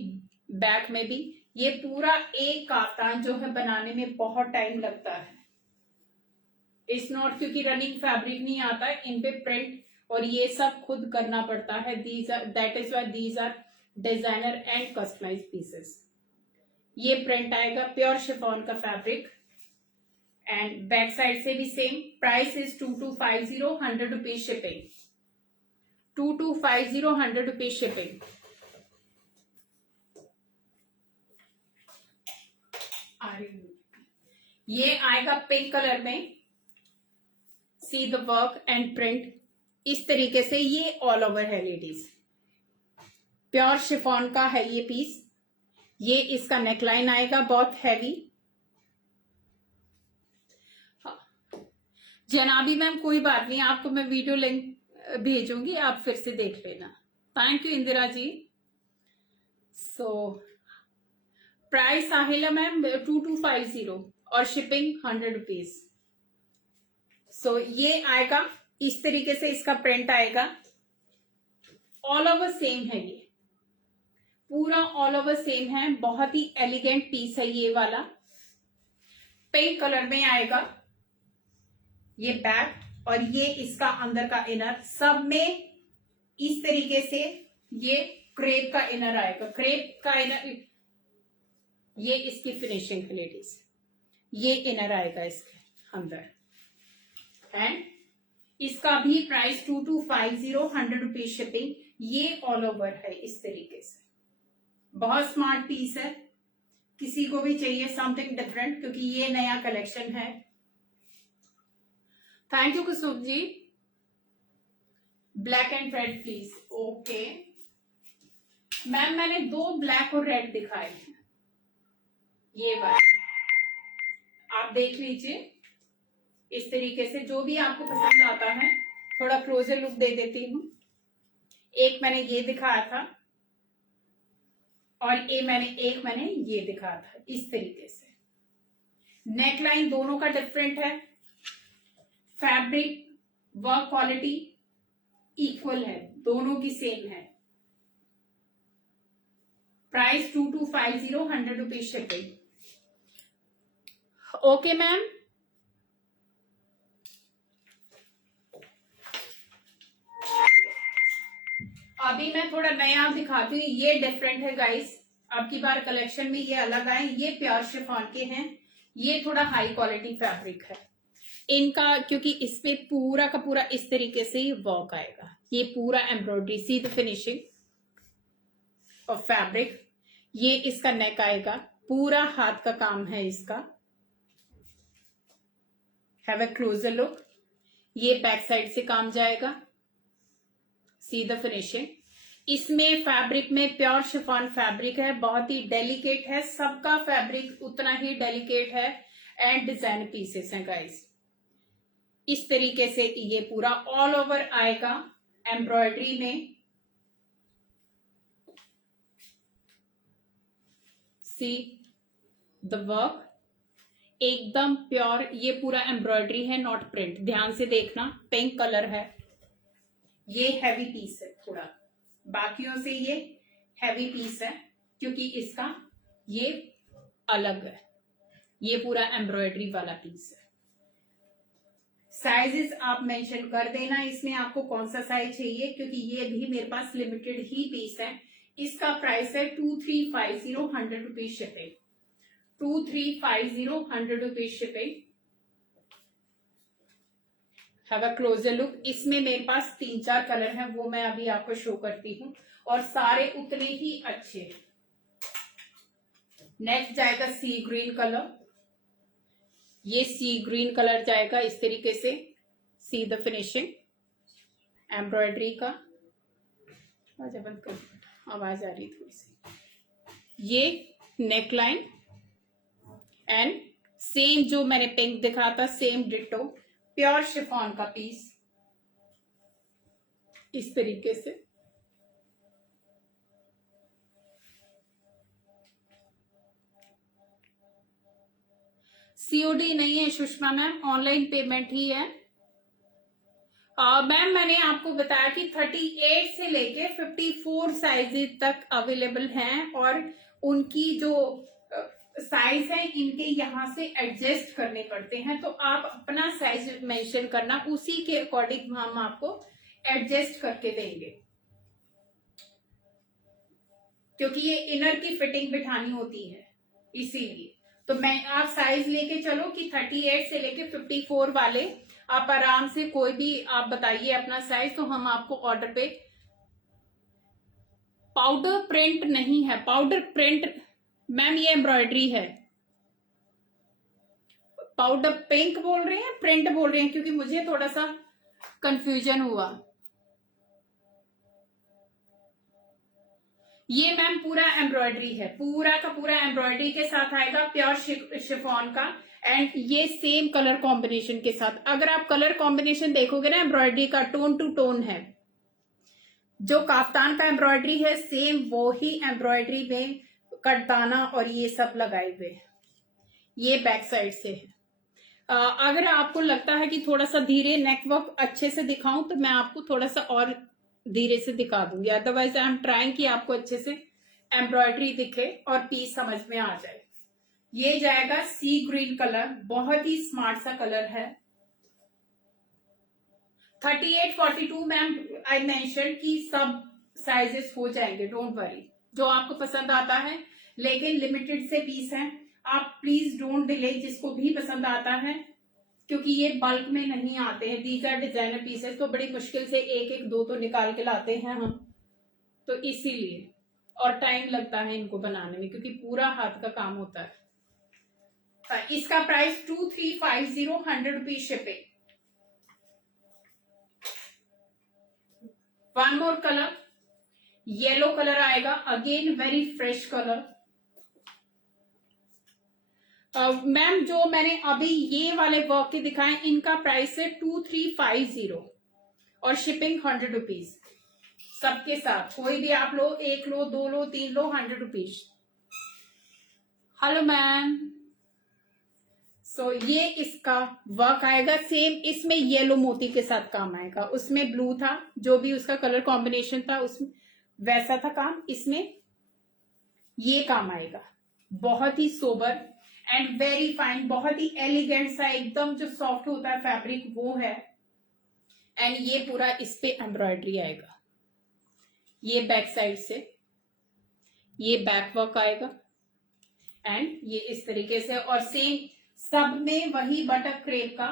back में भी ये पूरा एक काफ्तान जो है बनाने में बहुत टाइम लगता है। इट्स नॉट क्योंकि रनिंग फैब्रिक नहीं आता है, इन पे प्रिंट और ये सब खुद करना पड़ता है। That is why these are designer and customise pieces. ये प्रिंट आएगा, प्योर शिफॉन का फैब्रिक एंड बैक साइड से भी same. Price is 2250, 100 rupees shipping. 2250, 100 rupees shipping. ये आएगा पिंक कलर में। See the work and print, इस तरीके से ये ऑल ओवर है लेडीज। प्योर शिफॉन का है ये पीस। ये इसका नेकलाइन आएगा बहुत हैवी। जनाबी मैम कोई बात नहीं, आपको मैं वीडियो लिंक भेजूंगी, आप फिर से देख लेना। Thank you Indira ji. So price Sahila ma'am 2250 और शिपिंग 100 रुपीज। सो ये आएगा इस तरीके से, इसका प्रिंट आएगा। ऑल ओवर सेम है, ये पूरा ऑल ओवर सेम है। बहुत ही एलिगेंट पीस है ये वाला। पिंक कलर में आएगा ये बैक और ये इसका अंदर का इनर। सब में इस तरीके से ये क्रेप का इनर आएगा। क्रेप का इनर, ये इसकी फिनिशिंग है लेडीज। ये इनर आएगा इसके अंदर एंड इसका भी प्राइस 2250, 100 रुपीज शिपिंग। ये ऑल ओवर है इस तरीके से। बहुत स्मार्ट पीस है, किसी को भी चाहिए समथिंग डिफरेंट, क्योंकि ये नया कलेक्शन है। Thank you Kusum ji. Black and red please. Okay ma'am, मैंने 2 ब्लैक और रेड दिखाए हैं। ये वाले आप देख लीजिए इस तरीके से, जो भी आपको पसंद आता है। थोड़ा क्लोजर लुक दे देती हूँ। एक मैंने ये दिखाया था और एक मैंने ये दिखाया था इस तरीके से। नेकलाइन दोनों का डिफरेंट है। फैब्रिक वर्क क्वालिटी इक्वल है, दोनों की सेम है। Price 2250, 100 rupees shipping. Okay ma'am. अभी मैं थोड़ा नया दिखाती हूँ। ये डिफरेंट है गाइस, अब की बार कलेक्शन में ये अलग आए। ये प्योर शिफॉन के हैं। ये थोड़ा हाई क्वालिटी फैब्रिक है इनका, क्योंकि इस पे पूरा का पूरा इस तरीके से ही वर्क आएगा। ये पूरा embroidery, see the finishing of fabric. ये इसका नेक आएगा, पूरा हाथ का काम है इसका। Have a closer look. ये बैक साइड से काम जाएगा, सी द फिनिशिंग। इसमें फैब्रिक में प्योर शिफॉन फैब्रिक है, बहुत ही डेलिकेट है, सबका फैब्रिक उतना ही डेलिकेट है एंड डिजाइन पीसेस हैं गाइस। इस तरीके से ये पूरा ऑल ओवर आएगा एम्ब्रॉयडरी में। सी द वर्क, एकदम प्योर। ये पूरा एम्ब्रॉयडरी है, नॉट प्रिंट। ध्यान से देखना, पिंक कलर है। ये हैवी पीस है थोड़ा, बाकियों से ये हैवी पीस है क्योंकि इसका ये अलग है। ये पूरा एम्ब्रॉयडरी वाला पीस है। साइजेस आप मेंशन कर देना इसमें आपको कौन सा साइज चाहिए, क्योंकि ये भी मेरे पास लिमिटेड ही पीस है। इसका प्राइस है 2350, 100 rupees shipping. 2350, 100 rupees shipping. Have a closer look. इसमें मेरे पास 3-4 कलर हैं, वो मैं अभी आपको शो करती हूँ और सारे उतने ही अच्छे हैं। नेक्स्ट जाएगा सी ग्रीन कलर। ये सी ग्रीन कलर जाएगा इस तरीके से, सी द फिनिशिंग एम्ब्रॉयडरी का। बंद कर, आवाज आ रही थोड़ी सी। ये नेक लाइन एंड सेम जो मैंने पिंक दिखा था, सेम डिट्टो प्योर शिफॉन का पीस इस तरीके से। सीओडी नहीं है सुषमा मैम, ऑनलाइन पेमेंट ही है। मैम मैंने आपको बताया कि 38 से लेके 54 साइजेस तक अवेलेबल हैं और उनकी जो साइज है इनके यहाँ से एडजस्ट करने पड़ते हैं, तो आप अपना साइज मेंशन करना, उसी के अकॉर्डिंग हम आपको एडजस्ट करके देंगे, क्योंकि ये इनर की फिटिंग बिठानी होती है इसीलिए। तो मैं आप साइज लेके चलो कि 38 से लेके 54 वाले आप आराम से कोई भी आप बताइए अपना साइज, तो हम आपको ऑर्डर पे। पाउडर प्रिंट नहीं है, पाउडर प्रिंट मैम ये एम्ब्रॉयडरी है। पाउडर पिंक बोल रहे हैं, प्रिंट बोल रहे हैं, क्योंकि मुझे थोड़ा सा कंफ्यूजन हुआ। ये मैम पूरा एम्ब्रॉयडरी है, पूरा का पूरा एम्ब्रॉयडरी के साथ आएगा, प्योर शिफॉन का। एंड ये सेम कलर कॉम्बिनेशन के साथ, अगर आप कलर कॉम्बिनेशन देखोगे ना एम्ब्रॉयडरी का, टोन टू टोन है। जो काफ्तान का एम्ब्रॉयडरी है सेम वो ही एम्ब्रॉयडरी में कटदाना और ये सब लगाए हुए। ये बैक साइड से है। अगर आपको लगता है कि थोड़ा सा धीरे नेकवर्क अच्छे से दिखाऊं तो मैं आपको थोड़ा सा और धीरे से दिखा दूंगी, अदरवाइज आई एम ट्राइंग कि आपको अच्छे से एम्ब्रॉयडरी दिखे और पीस समझ में आ जाए। ये जाएगा सी ग्रीन कलर, बहुत ही स्मार्ट सा कलर है। 38, 42 मैम आई मेंशन कि सब साइजेस हो जाएंगे, डोंट वरी, जो आपको पसंद आता है, लेकिन लिमिटेड से पीस है। आप प्लीज डोंट डिले, जिसको भी पसंद आता है, क्योंकि ये बल्क में नहीं आते हैं, दीज आर डिजाइनर पीसेस, तो बड़ी मुश्किल से एक एक दो तो निकाल के लाते हैं हम, तो इसीलिए, और टाइम लगता है इनको बनाने में क्योंकि पूरा हाथ का काम होता है। इसका price 2350, 100 rupees shipping. One more colour, yellow colour आएगा, again very fresh colour. Ma'am जो मैंने अभी ये वाले वर्क के दिखाए इनका प्राइस है 2350 और शिपिंग 100 रुपीज सबके साथ। कोई भी आप लो, एक लो, दो लो, तीन लो, 100 रुपीज। Hello ma'am. सो ये इसका वर्क आएगा सेम, इसमें येलो मोती के साथ काम आएगा, उसमें ब्लू था, जो भी उसका कलर कॉम्बिनेशन था उसमें वैसा था काम, इसमें ये काम आएगा। बहुत ही सोबर एंड वेरी फाइन, बहुत ही एलिगेंट सा, एकदम जो सॉफ्ट होता है फैब्रिक वो है। एंड ये पूरा इस पे एम्ब्रॉयडरी आएगा, ये बैक साइड से ये बैक वर्क आएगा एंड ये इस तरीके से, और सेम सब में वही बटक क्रेप का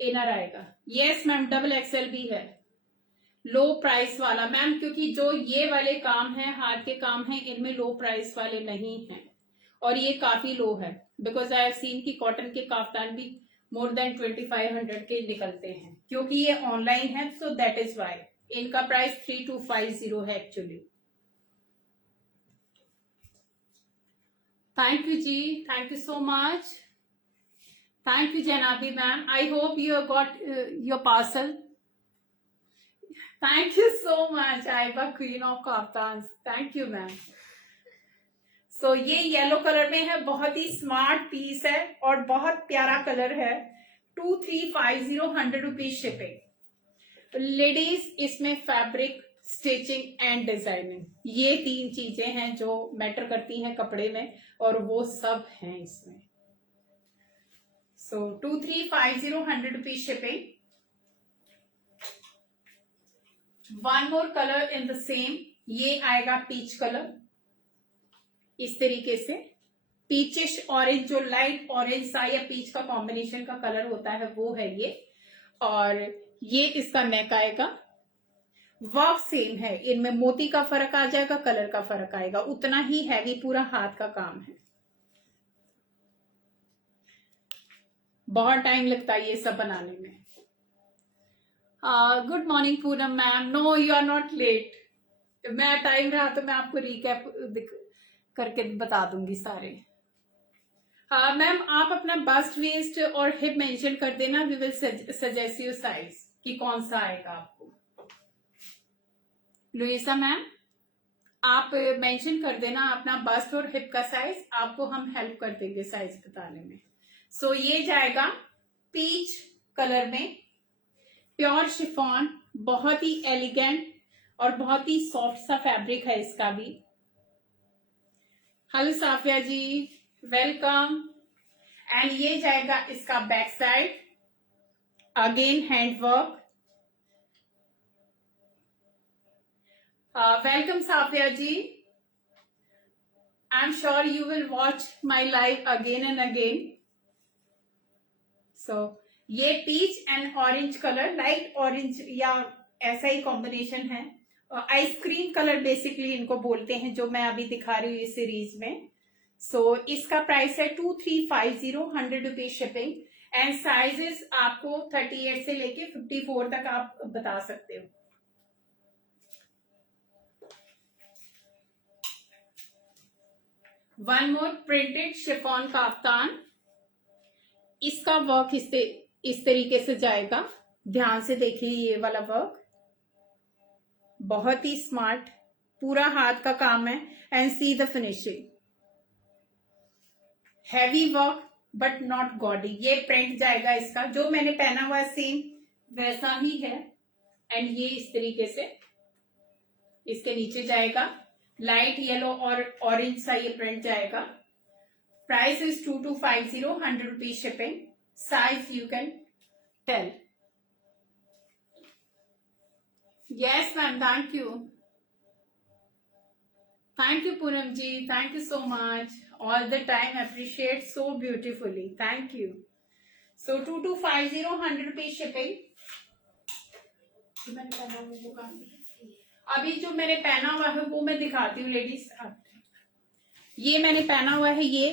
इनर आएगा। यस मैम, डबल एक्सएल भी है, लो प्राइस वाला मैम, क्योंकि जो ये वाले काम है, हाथ के काम है, इनमें लो प्राइस वाले नहीं हैं और ये काफी लो है। बिकॉज आई हैव सीन की कॉटन के काफ्तान भी मोर देन 2500 के निकलते हैं, क्योंकि ये ऑनलाइन है, सो दैट इज वाई इनका प्राइस 3250 है actually. Thank you ji, thank you so much, thank you Zainabi ma'am. I hope you got your parcel. Thank you so much Aiba, queen of kaftan, thank you ma'am. So ये yellow colour में है, बहुत ही smart piece है और बहुत प्यारा colour है। 2350, 100 रुपीज शिपिंग। लेडीज, इसमें फैब्रिक, स्टिचिंग एंड डिजाइनिंग, ये 3 चीजें हैं जो मैटर करती हैं कपड़े में, और वो सब हैं इसमें। सो 2350, 100 rupees shipping. One more colour in the same, ये आएगा पीच कलर, इस तरीके से पीचिश ऑरेंज, जो लाइट ऑरेंज सा या पीच का कॉम्बिनेशन का कलर होता है वो है ये। और ये इसका नेक आएगा, वर्क सेम है, इनमें मोती का फर्क आ जाएगा, कलर का फर्क आएगा, उतना ही हैवी पूरा हाथ का काम है। बहुत टाइम लगता है ये सब बनाने में। Good morning Poonam ma'am, no you are not late, मैं टाइम रहा तो मैं आपको रिकैप करके बता दूंगी सारे। मैम आप अपना बस्ट वेस्ट और हिप मेंशन कर देना, we will suggest you size कि कौन सा आएगा आपको। लुइसा मैम आप मेंशन कर देना अपना बस्ट और हिप का साइज, आपको हम हेल्प कर देंगे साइज बताने में। सो ये जाएगा पीच कलर में, प्योर शिफॉन, बहुत ही एलिगेंट और बहुत ही सॉफ्ट सा फैब्रिक है इसका भी। Hello Safia ji, welcome. And ये जाएगा इसका back side, again hand work. Welcome Safia ji, I am sure you will watch my live again and again. So ये peach and orange colour, light orange या ऐसा ही कॉम्बिनेशन है, आइसक्रीम कलर बेसिकली इनको बोलते हैं, जो मैं अभी दिखा रही हूँ इस सीरीज में। सो इसका प्राइस है 2350, 100 रुपीज शिपिंग। एंड साइजेस आपको 38 से लेके 54 तक आप बता सकते हो। One more printed chiffon kaftan, इसका वर्क इस तरीके से जाएगा, ध्यान से देखिए ये वाला वर्क, बहुत ही स्मार्ट, पूरा हाथ का काम है। And see the finishing, heavy work but not gaudy. ये प्रिंट जाएगा इसका, जो मैंने पहना हुआ है सेम वैसा ही है। एंड ये इस तरीके से इसके नीचे जाएगा, लाइट येलो और ऑरेंज सा ये प्रिंट जाएगा। Price is 2250, 100 rupees shipping. Size you can tell. Yes, ma'am. Thank you. Thank you, Poonam ji. Thank you so much. All the time, appreciate so beautifully. Thank you. So 2250, 100 rupees shipping. अभी जो मैंने पहना हुआ है वो मैं दिखाती हूँ लेडीज। ये मैंने पहना हुआ है, ये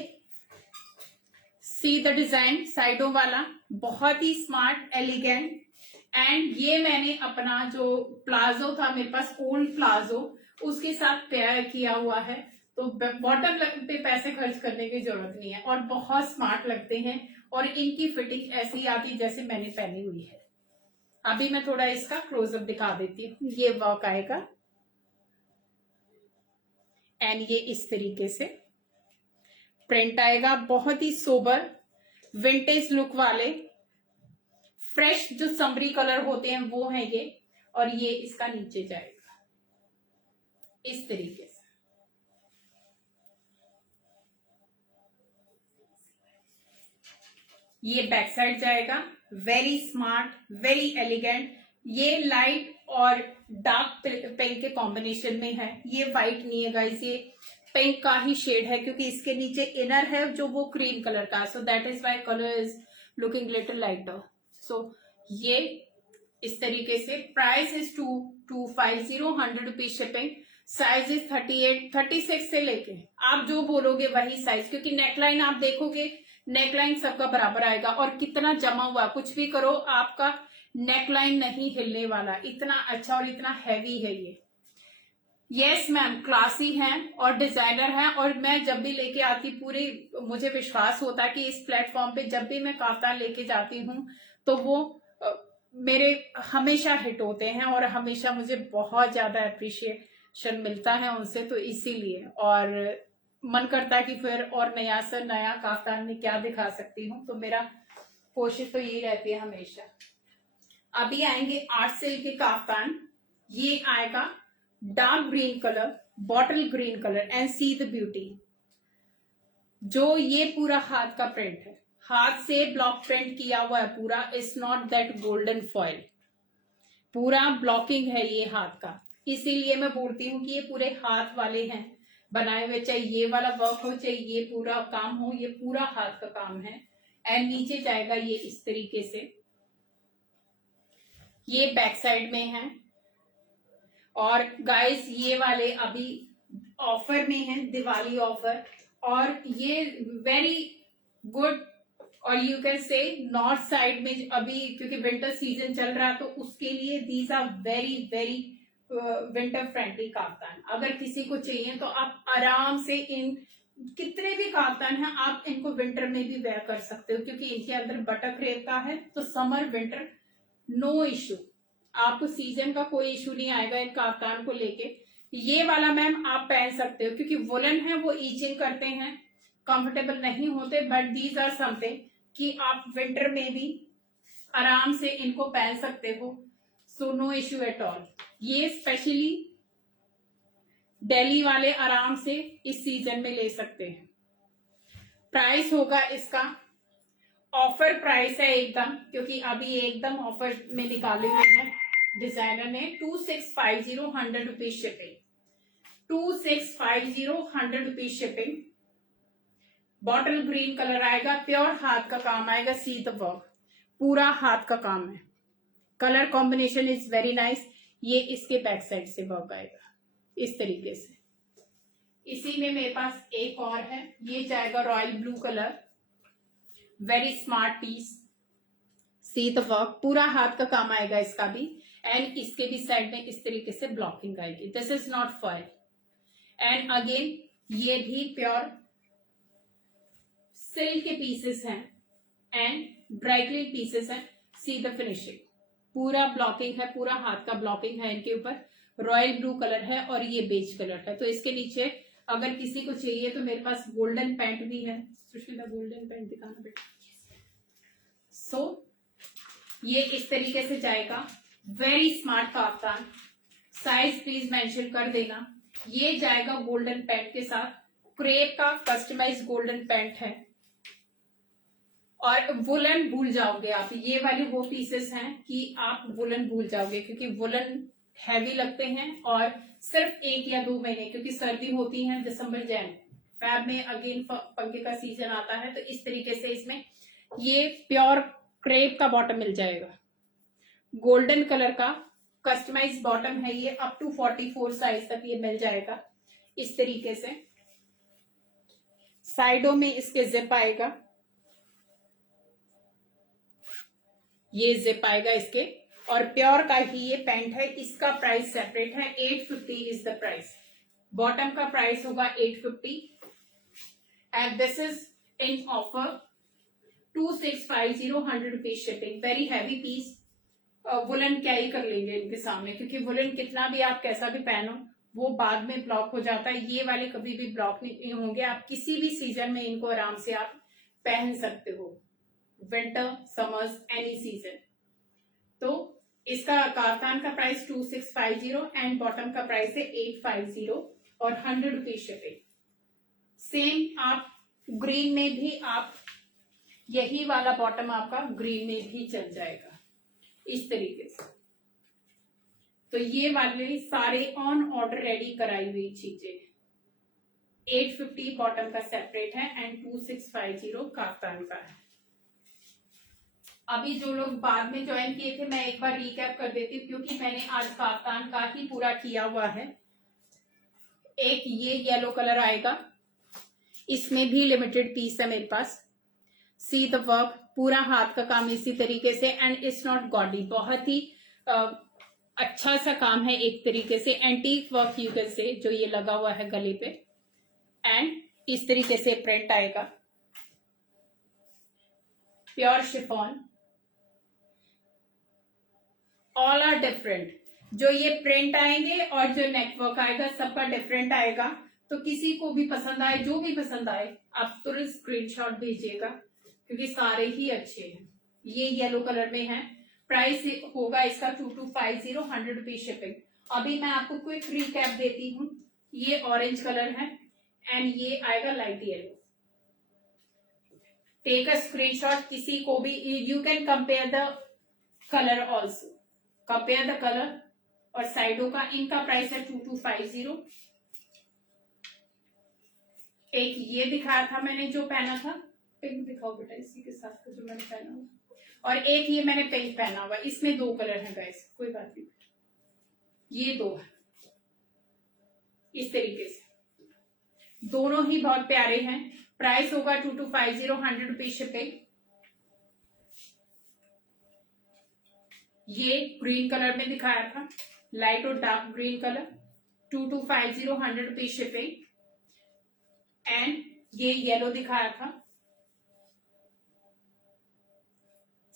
सी द डिजाइन साइडों वाला, बहुत ही स्मार्ट एलिगेंट। एंड ये मैंने अपना जो प्लाजो था मेरे पास, ओल्ड प्लाजो, उसके साथ पेयर किया हुआ है, तो बॉटम पे पैसे खर्च करने की जरूरत नहीं है और बहुत स्मार्ट लगते हैं। और इनकी फिटिंग ऐसी आती जैसे मैंने पहनी हुई है। अभी मैं थोड़ा इसका क्लोजअप दिखा देती हूँ। ये वर्क आएगा एंड ये इस तरीके से प्रिंट आएगा, बहुत ही सोबर विंटेज लुक वाले, फ्रेश जो समरी कलर होते हैं वो हैं ये। और ये इसका नीचे जाएगा इस तरीके से। ये बैक साइड जाएगा, वेरी स्मार्ट, वेरी एलिगेंट। ये लाइट और डार्क पिंक के कॉम्बिनेशन में है, ये व्हाइट नहीं है गाइस, ये पिंक का ही शेड है, क्योंकि इसके नीचे इनर है जो वो क्रीम कलर का, so that is why colour is looking little lighter. So ये इस तरीके से, price is 2250, 100 rupees shipping, size is 38, 36 से लेके आप जो बोलोगे वही साइज, क्योंकि नेकलाइन आप देखोगे नेकलाइन सबका बराबर आएगा, और कितना जमा हुआ, कुछ भी करो आपका नेकलाइन नहीं हिलने वाला, इतना अच्छा और इतना हैवी है ये। यस मैम, क्लासी हैं और डिजाइनर हैं, और मैं जब भी लेके आती पूरी, मुझे विश्वास होता है कि इस प्लेटफॉर्म पे जब भी मैं काफ्तान लेके जाती हूँ तो वो मेरे हमेशा हिट होते हैं, और हमेशा मुझे बहुत ज्यादा अप्रिशिएशन मिलता है उनसे, तो इसीलिए और मन करता है कि फिर और नया से नया काफ्तान में क्या दिखा सकती हूँ, तो मेरा कोशिश तो यही रहती है हमेशा। अभी आएंगे आर्ट सिल्क के काफ्तान। ये आएगा dark green colour, bottle green colour, and see the beauty. जो ये पूरा हाथ का प्रिंट है, हाथ से ब्लॉक प्रिंट किया हुआ है पूरा, it's not that golden foil, पूरा ब्लॉकिंग है ये हाथ का, इसीलिए मैं बोलती हूँ कि ये पूरे हाथ वाले हैं बनाए हुए, चाहे ये वाला वर्क हो चाहे ये पूरा काम हो, ये पूरा हाथ का काम है। एंड नीचे जाएगा ये इस तरीके से, ये बैक साइड में है। और गाइस ये वाले अभी ऑफर में है, दिवाली ऑफर, और ये वेरी गुड, और you can say north side में अभी क्योंकि विंटर सीजन चल रहा है तो उसके लिए these are very very winter friendly kaftan. अगर किसी को चाहिए तो आप आराम से इन कितने भी काफ्तान हैं आप इनको विंटर में भी वेयर कर सकते हो, क्योंकि इनके अंदर बटर क्रेप का है, तो समर विंटर नो इश्यू, आपको सीजन का कोई इशू नहीं आएगा इन काफ्तान को लेके। ये वाला मैम आप पहन सकते हो, क्योंकि वुलन है वो ईचिंग करते हैं, कंफर्टेबल नहीं होते, बट दीज आर समथिंग कि आप विंटर में भी आराम से इनको पहन सकते हो, so no issue at all. ये स्पेशली दिल्ली वाले आराम से इस सीजन में ले सकते हैं। प्राइस होगा इसका, ऑफर प्राइस है एकदम, क्योंकि अभी एकदम ऑफर में निकाले हुए हैं डिजाइनर ने, 2650, 100 rupees shipping, 2650, 100 rupees shipping. Bottle green colour आएगा, प्योर हाथ का काम आएगा, सी द वर्क, पूरा हाथ का काम है, colour combination is very nice. ये इसके बैक साइड से वर्क आएगा इस तरीके से। इसी में मेरे पास एक और है, ये जाएगा royal blue colour, very smart piece, see the work, पूरा हाथ का काम आएगा इसका भी, एंड इसके भी साइड में इस तरीके से ब्लॉकिंग आएगी, this is not foil. And again ये भी प्योर सिल्क के पीसेस हैं एंड ड्राई क्लीन पीसेस हैं, सी द फिनिशिंग, पूरा ब्लॉकिंग है, पूरा हाथ का ब्लॉकिंग है इनके ऊपर, रॉयल ब्लू कलर है और ये बेज कलर है। तो इसके नीचे अगर किसी को चाहिए तो मेरे पास गोल्डन पैंट भी है, सुशीला गोल्डन पैंट दिखाना बेटा। सो ये इस तरीके से जाएगा, very smart kaftan, size please mention कर देना। ये जाएगा गोल्डन पैंट के साथ, क्रेप का कस्टमाइज गोल्डन पैंट है, और वुलन भूल जाओगे आप, ये वाले वो पीसेस हैं कि आप वुलन भूल जाओगे, क्योंकि वुलन हैवी लगते हैं, और सिर्फ 1 या 2 महीने, क्योंकि सर्दी होती है दिसंबर जैन, फैब में अगेन पंखे का सीजन आता है, तो इस तरीके से इसमें ये प्योर क्रेप का बॉटम मिल जाएगा, गोल्डन कलर का कस्टमाइज बॉटम है ये, अप टू 44 साइज तक ये मिल जाएगा इस तरीके से। साइडों में इसके जिप आएगा, ये जिप आएगा इसके, और प्योर का ही ये पैंट है, इसका प्राइस सेपरेट है, 850 इज द प्राइस, बॉटम का प्राइस होगा 850, and this is in offer 2650, 100 rupees shipping, very heavy piece. Woollen carry कर लेंगे इनके सामने, क्योंकि वुलन कितना भी आप कैसा भी पहनो वो बाद में ब्लॉक हो जाता है, ये वाले कभी भी ब्लॉक नहीं होंगे, आप किसी भी सीजन में इनको आराम से आप पहन सकते हो, विंटर समर्स एनी सीजन। तो इसका काफ्तान का प्राइस 2650 एंड बॉटम का प्राइस है 850 और 100 रुपीज शिपिंग। सेम आप ग्रीन में भी आप यही वाला बॉटम आपका ग्रीन में भी चल जाएगा इस तरीके से। तो ये वाले सारे ऑन ऑर्डर रेडी कराई हुई चीजें, 850 बॉटम का सेपरेट है एंड 2650 काफ्तान का है। अभी जो लोग बाद में ज्वाइन किए थे, मैं एक बार रिकैप कर देती हूँ क्योंकि मैंने आज काफ्तान का ही पूरा किया हुआ है। एक ये येलो कलर आएगा, इसमें भी लिमिटेड पीस है मेरे पास। सी द वर्क, पूरा हाथ का काम इसी तरीके से एंड इट्स नॉट गॉडी, बहुत ही अच्छा सा काम है एक तरीके से। Antique work you can say, जो ये लगा हुआ है गले पे एंड इस तरीके से प्रिंट आएगा। Pure chiffon, all are different. जो ये प्रिंट आएंगे और जो नेटवर्क आएगा सबका डिफरेंट आएगा। तो किसी को भी पसंद आए, जो भी पसंद आए, आप तुरंत स्क्रीनशॉट भेजिएगा क्योंकि सारे ही अच्छे हैं। ये येलो कलर में है, प्राइस होगा इसका 2250, 100 रुपीज शिपिंग। अभी मैं आपको क्विक रिकैप देती हूँ। ये ऑरेंज कलर है एंड ये आएगा light yellow. Take a screenshot, किसी को भी, you can compare the colour also, compare the colour और साइडों का। इनका प्राइस है 2250। एक ये दिखाया था मैंने जो पहना था, पिंक दिखाओ बेटा इसी के साथ का जो मैंने पहना हुआ, और एक ये मैंने पिंक पहना हुआ। इसमें 2 कलर हैं गाइस, कोई बात नहीं, ये 2 है इस तरीके से, दोनों ही बहुत प्यारे हैं। प्राइस होगा 2250, 100 रुपीज शिपिंग। ये ग्रीन कलर में दिखाया था, लाइट और dark green colour, 2250, 100 rupees shipping. And ये येलो दिखाया था।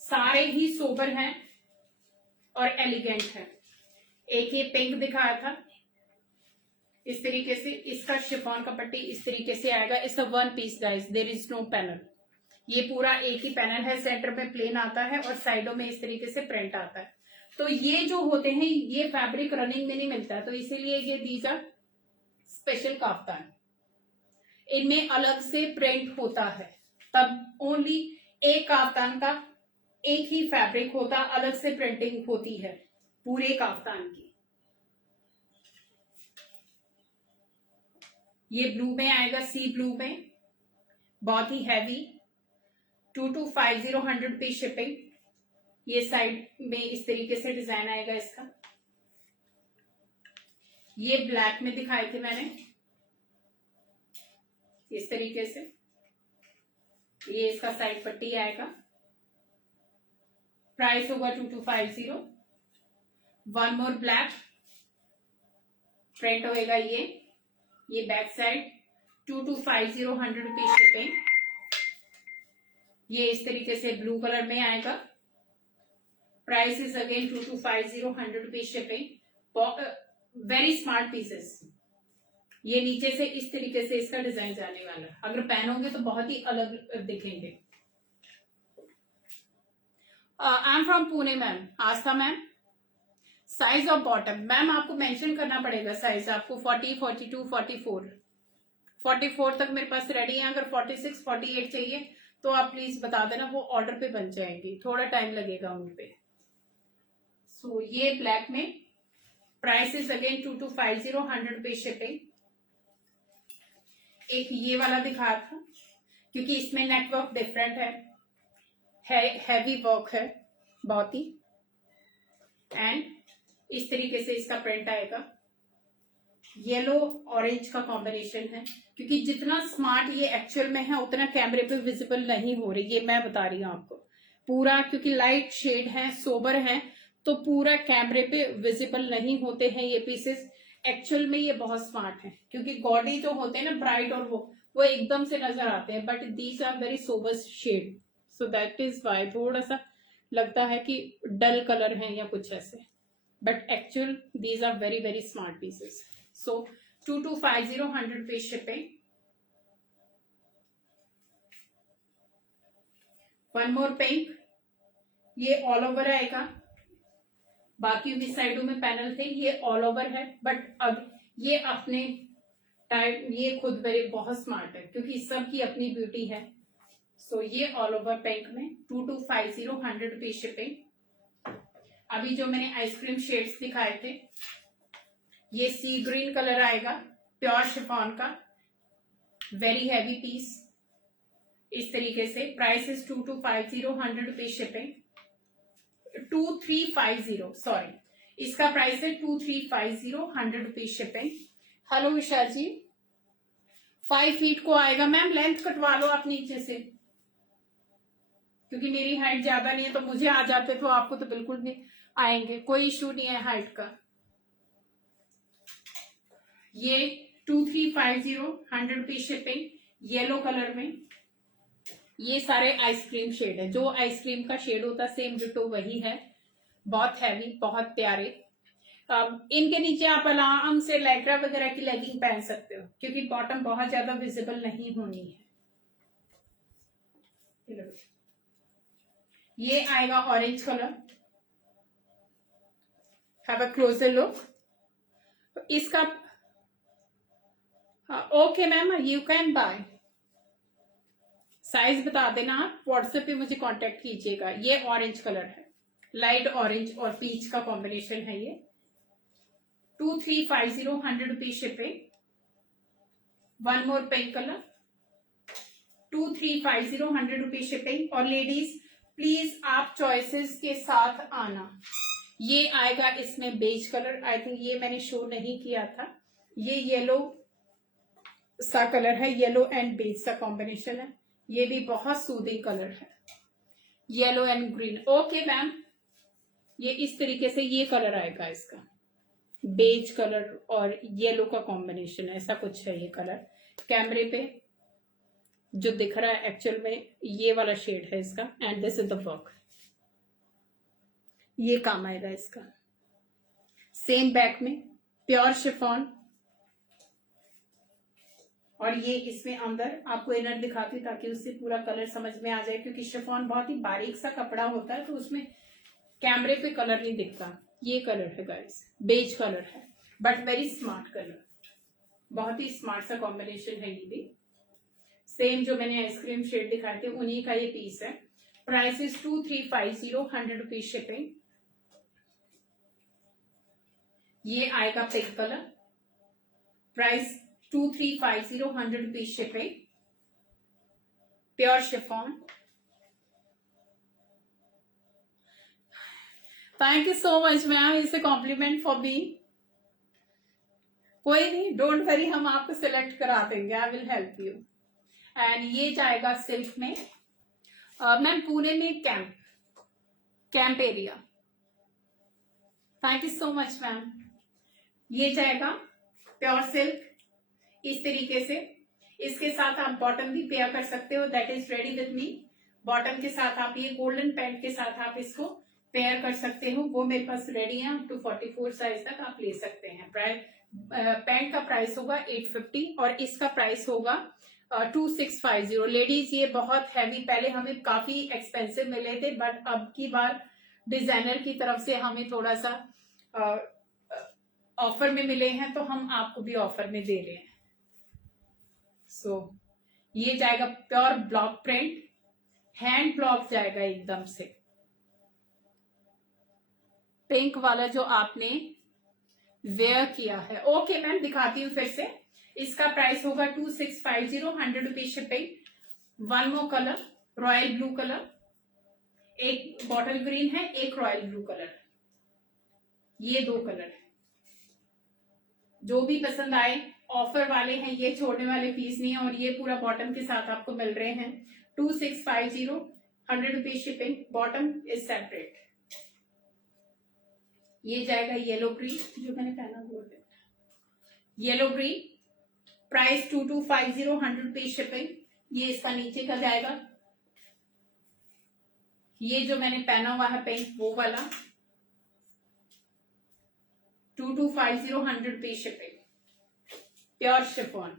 सारे ही सोबर हैं और एलिगेंट है। एक ये पिंक दिखाया था इस तरीके से, इसका शिफॉन का पट्टी इस तरीके से आएगा। It's a 1 piece guys, there is no panel. ये पूरा एक ही पैनल है, सेंटर में प्लेन आता है और साइडों में इस तरीके से प्रिंट आता है। तो ये जो होते हैं ये फैब्रिक रनिंग में नहीं मिलता है, तो इसीलिए ये दीज आर स्पेशल काफ्तान। इनमें अलग से प्रिंट होता है, तब ओनली एक काफ्तान का एक ही फैब्रिक होता, अलग से प्रिंटिंग होती है पूरे काफ्तान की। ये ब्लू में आएगा, सी ब्लू में, बहुत ही हैवी, 2250, 100 रुपीज शिपिंग। ये साइड में इस तरीके से डिजाइन आएगा इसका। ये ब्लैक में दिखाए थे मैंने इस तरीके से, ये इसका साइड पट्टी आएगा। प्राइस होगा 2250। 1 मोर ब्लैक प्रिंट होएगा ये बैक साइड, 2250, 100 रुपीज शिपिंग। ये इस तरीके से ब्लू कलर में आएगा। Price is again 2250, 100 rupees shipping. Very smart pieces. ये नीचे से इस तरीके से इसका डिजाइन जाने वाला है, अगर पहनोगे तो बहुत ही अलग दिखेंगे। I am from Pune ma'am, Aastha ma'am. Size of bottom ma'am आपको मेंशन करना पड़ेगा साइज, आपको 40, 42, 44 तक मेरे पास रेडी है। अगर 46, 48 चाहिए तो आप प्लीज बता देना, वो ऑर्डर पे बन जाएंगी, थोड़ा टाइम लगेगा उन पे। सो ये ब्लैक में, price is again 2250, 100 rupees shipping. एक ये वाला दिखाया था क्योंकि इसमें नेटवर्क डिफरेंट है, हैवी वर्क है बहुत ही, एंड इस तरीके से इसका प्रिंट आएगा। येलो ऑरेंज का कॉम्बिनेशन है, क्योंकि जितना स्मार्ट ये एक्चुअल में है उतना कैमरे पे विजिबल नहीं हो रही, ये मैं बता रही हूँ आपको पूरा, क्योंकि लाइट शेड है, सोबर है, तो पूरा कैमरे पे विजिबल नहीं होते हैं ये पीसेस। एक्चुअल में ये बहुत स्मार्ट है, क्योंकि गॉडी जो होते हैं ना ब्राइट और वो एकदम से नजर आते हैं, but these are very sober shade, so that is why थोड़ा सा लगता है कि डल कलर है या कुछ ऐसे, but actual these are very very smart pieces. So 2250, 100 rupees shipping. 1 more pink, ये ऑल ओवर आएगा, बाकी भी साइडों में पैनल थे, ये ऑल ओवर है, बट अब ये अपने टाइप, ये खुद मेरे बहुत स्मार्ट है क्योंकि सबकी अपनी ब्यूटी है। सो ये ऑल ओवर पिंक में 2250, 100 रुपीज शिपिंग। अभी जो मैंने आइसक्रीम शेड्स दिखाए थे, ये सी ग्रीन कलर आएगा, प्योर शिफॉन का, वेरी हैवी पीस इस तरीके से। Price is 2250, 100 rupees shipping. 2350 sorry, इसका प्राइस है 2350, 100 रुपीज शिपिंग। हेलो विशा जी, 5 फीट को आएगा मैम। लेंथ कटवा लो आप नीचे से, क्योंकि मेरी हाइट ज्यादा नहीं है, तो मुझे आ जाते तो आपको तो बिल्कुल नहीं आएंगे, कोई इशू नहीं है हाइट का। ये 2350, 100 रुपीज शिपिंग, येलो कलर में। ये सारे आइसक्रीम शेड है, जो आइसक्रीम का शेड होता है सेम डिटो वही है। बहुत हैवी, बहुत प्यारे। इनके नीचे आप आराम से लाइक्रा वगैरह की लेगिंग पहन सकते हो, क्योंकि बॉटम बहुत ज्यादा विजिबल नहीं होनी है। ये आएगा orange colour. Have a closer look. इसका okay ma'am, you can buy. Size बता देना आप, व्हाट्सएप पे मुझे कांटेक्ट कीजिएगा। ये ऑरेंज कलर है, लाइट ऑरेंज और पीच का कॉम्बिनेशन है ये। 2350, 100 rupees shipping. One more pink colour, 2350, 100 rupees shipping. और लेडीज प्लीज आप चॉइसेस के साथ आना। ये आएगा इसमें बेज कलर, आई थिंक ये मैंने शो नहीं किया था। ये येलो सा कलर है, येलो एंड बेज सा कॉम्बिनेशन है। ये भी बहुत सूदिंग कलर है, yellow and green. Okay ma'am, ये इस तरीके से ये कलर आएगा इसका, बेज कलर और येलो का कॉम्बिनेशन है, ऐसा कुछ है ये कलर। कैमरे पे जो दिख रहा है एक्चुअल में ये वाला शेड है इसका। And this is the work, ये काम आएगा इसका। सेम बैक में प्योर शिफॉन। और ये इसमें अंदर आपको इनर दिखाती हूँ ताकि उससे पूरा कलर समझ में आ जाए, क्योंकि शिफॉन बहुत ही बारीक सा कपड़ा होता है, तो उसमें कैमरे पे कलर नहीं दिखता। ये कलर है गाइस, बेज कलर है, बट वेरी स्मार्ट कलर, बहुत ही स्मार्ट सा कॉम्बिनेशन है ये भी। सेम जो मैंने आइसक्रीम शेड दिखाए थे उन्हीं का ये पीस है। Price is 2350, 100 rupees shipping. ये आएगा pink colour. Price 2350, 100 rupees shipping. Pure chiffon. Thank you so much ma'am, it's a compliment for me. कोई नहीं, डोंट वरी, हम आपको सिलेक्ट करा देंगे, I will help you. And ये जाएगा सिल्क में। मैम पुणे में camp area. Thank you so much ma'am. ये जाएगा प्योर सिल्क इस तरीके से। इसके साथ आप बॉटम भी पेयर कर सकते हो, that is ready with me. Bottom के साथ आप ये गोल्डन पैंट के साथ आप इसको पेयर कर सकते हो, वो मेरे पास रेडी है। अप टू 44 साइज तक आप ले सकते हैं। पैंट का प्राइस होगा 850 और इसका प्राइस होगा 2650। लेडीज ये बहुत हैवी, पहले हमें काफी एक्सपेंसिव मिले थे, बट अब की बार डिजाइनर की तरफ से हमें थोड़ा सा ऑफर में मिले हैं, तो हम आपको भी ऑफर में दे रहे हैं। सो ये जाएगा pure block print, hand block जाएगा एकदम से। पिंक वाला जो आपने वेयर किया है। ओके मैम, दिखाती हूँ फिर से। इसका प्राइस होगा 2650, 100 rupees shipping. One more colour, royal blue colour. एक बॉटल ग्रीन है, एक रॉयल ब्लू कलर। ये दो कलर है, जो भी पसंद आए। ऑफर वाले हैं, ये छोड़ने वाले पीस नहीं है। और ये पूरा बॉटम के साथ आपको मिल रहे हैं 2650, 100 rupees shipping. Bottom is separate. ये जाएगा येलो ग्रीन, जो मैंने पहना वो yellow green. Price 2250, 100 rupees shipping. ये इसका नीचे का जाएगा। ये जो मैंने पहना हुआ है पिंक, वो वाला 2250, 100 रुपीज शिपिंग। Pure chiffon.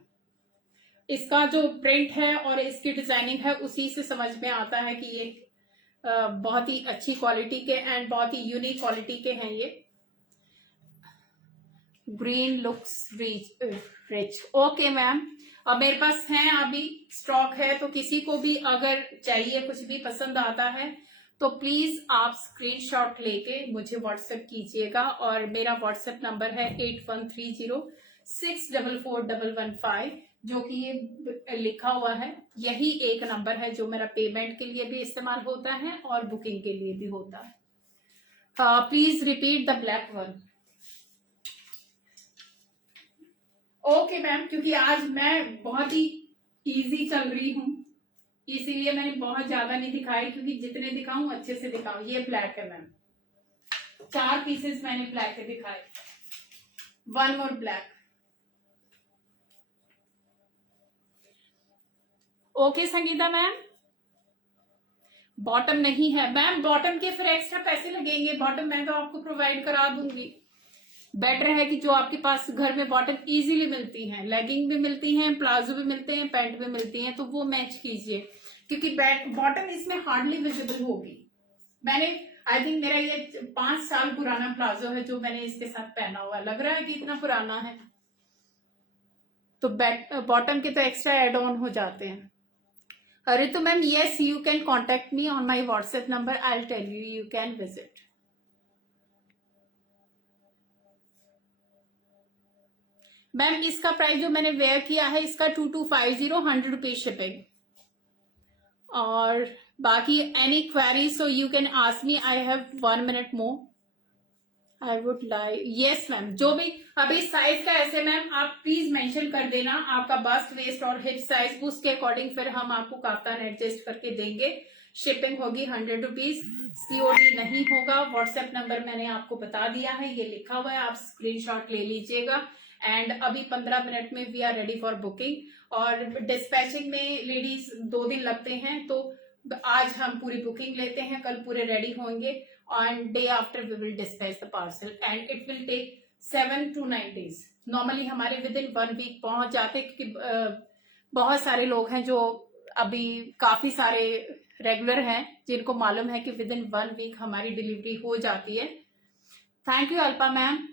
इसका जो प्रिंट है और इसकी डिजाइनिंग है उसी से समझ में आता है कि ये बहुत ही अच्छी क्वालिटी के एंड बहुत ही यूनिक क्वालिटी के हैं ये। Green looks rich. Okay ma'am, अब मेरे पास है, अभी स्टॉक है, तो किसी को भी अगर चाहिए, कुछ भी पसंद आता है, तो प्लीज आप स्क्रीनशॉट लेके मुझे व्हाट्सएप कीजिएगा। और मेरा व्हाट्सएप नंबर है 8130 644 115। जो कि ये लिखा हुआ है, यही एक नंबर है जो मेरा पेमेंट के लिए भी इस्तेमाल होता है और बुकिंग के लिए भी होता है। Please repeat the black one. Okay ma'am, क्योंकि आज मैं बहुत ही इजी चल रही हूँ, इसीलिए मैंने बहुत ज्यादा नहीं दिखाई, क्योंकि जितने दिखाऊं अच्छे से दिखाऊं। ये ब्लैक है मैम, 4 पीसेस मैंने ब्लैक के दिखाए। 1 more black. Okay Sangeeta ma'am, bottom नहीं है मैम, बॉटम के फिर एक्स्ट्रा पैसे लगेंगे। बॉटम मैं तो आपको प्रोवाइड करा दूंगी। बेटर है कि जो आपके पास घर में बॉटम इजीली मिलती हैं, लेगिंग भी मिलती हैं, प्लाजो भी मिलते हैं, पैंट भी मिलती हैं, तो वो मैच कीजिए, क्योंकि बॉटम इसमें हार्डली विजिबल होगी। मैंने आई थिंक मेरा ये 5 साल पुराना प्लाजो है जो मैंने इसके साथ पहना हुआ, लग रहा है कि इतना पुराना है। तो बॉटम के तो एक्स्ट्रा एड ऑन हो जाते हैं। Ritu ma'am, yes, you can contact me on my WhatsApp number. I'll tell you, you can visit. Ma'am इसका प्राइस जो मैंने वेयर किया है इसका 2250, 100 रुपीज शिपिंग। और बाकी any query so you can ask me, I have 1 minute more. I would like, yes ma'am, जो भी अभी साइज का ऐसे मैम आप प्लीज मेंशन कर देना आपका बस्ट, वेस्ट और हिप साइज, उसके अकॉर्डिंग फिर हम आपको काफ्तान एडजस्ट करके देंगे। शिपिंग होगी 100 रुपीज, सीओडी नहीं होगा। व्हाट्सएप नंबर मैंने आपको बता दिया है, ये लिखा हुआ है, आप स्क्रीनशॉट ले लीजिएगा। एंड अभी 15 मिनट में we are ready for booking. और डिस्पैचिंग में लेडीज 2 दिन लगते हैं, तो आज हम पूरी बुकिंग लेते हैं, कल पूरे रेडी होंगे, and day after we will dispatch the parcel and it will take 7 to 9 days. Normally हमारे विद इन 1 वीक पहुंच जाते, क्योंकि बहुत सारे लोग हैं जो अभी काफी सारे रेगुलर हैं जिनको मालूम है कि विद इन 1 वीक हमारी डिलीवरी हो जाती है। Thank you Alpa ma'am.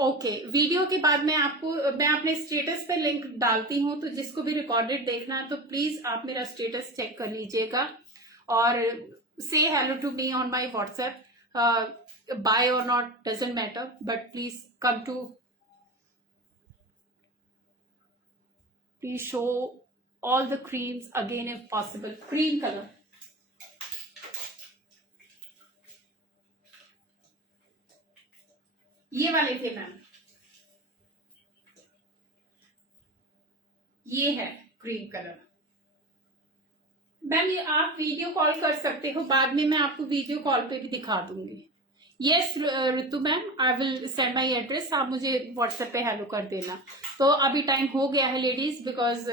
Okay, video के बाद मैं अपने स्टेटस पे लिंक डालती हूँ, तो जिसको भी रिकॉर्डेड देखना है तो प्लीज आप मेरा स्टेटस चेक कर लीजिएगा और say hello to me on my WhatsApp. Buy or not doesn't matter, but please please show all the creams again if possible. Cream color. ये वाले थे मैम, ये है क्रीम कलर। मैम ये आप वीडियो कॉल कर सकते हो, बाद में मैं आपको वीडियो कॉल पे भी दिखा दूंगी। Yes Ritu ma'am, I will send my address, आप मुझे व्हाट्सएप पे हेलो कर देना। तो अभी टाइम हो गया है लेडीज, बिकॉज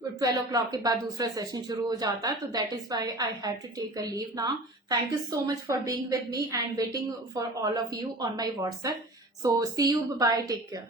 12 o'clock के बाद दूसरा सेशन शुरू हो जाता है, तो that is why I had to take a leave now. Thank you so much for being with me and waiting for all of you on my WhatsApp. So see you, bye, take care.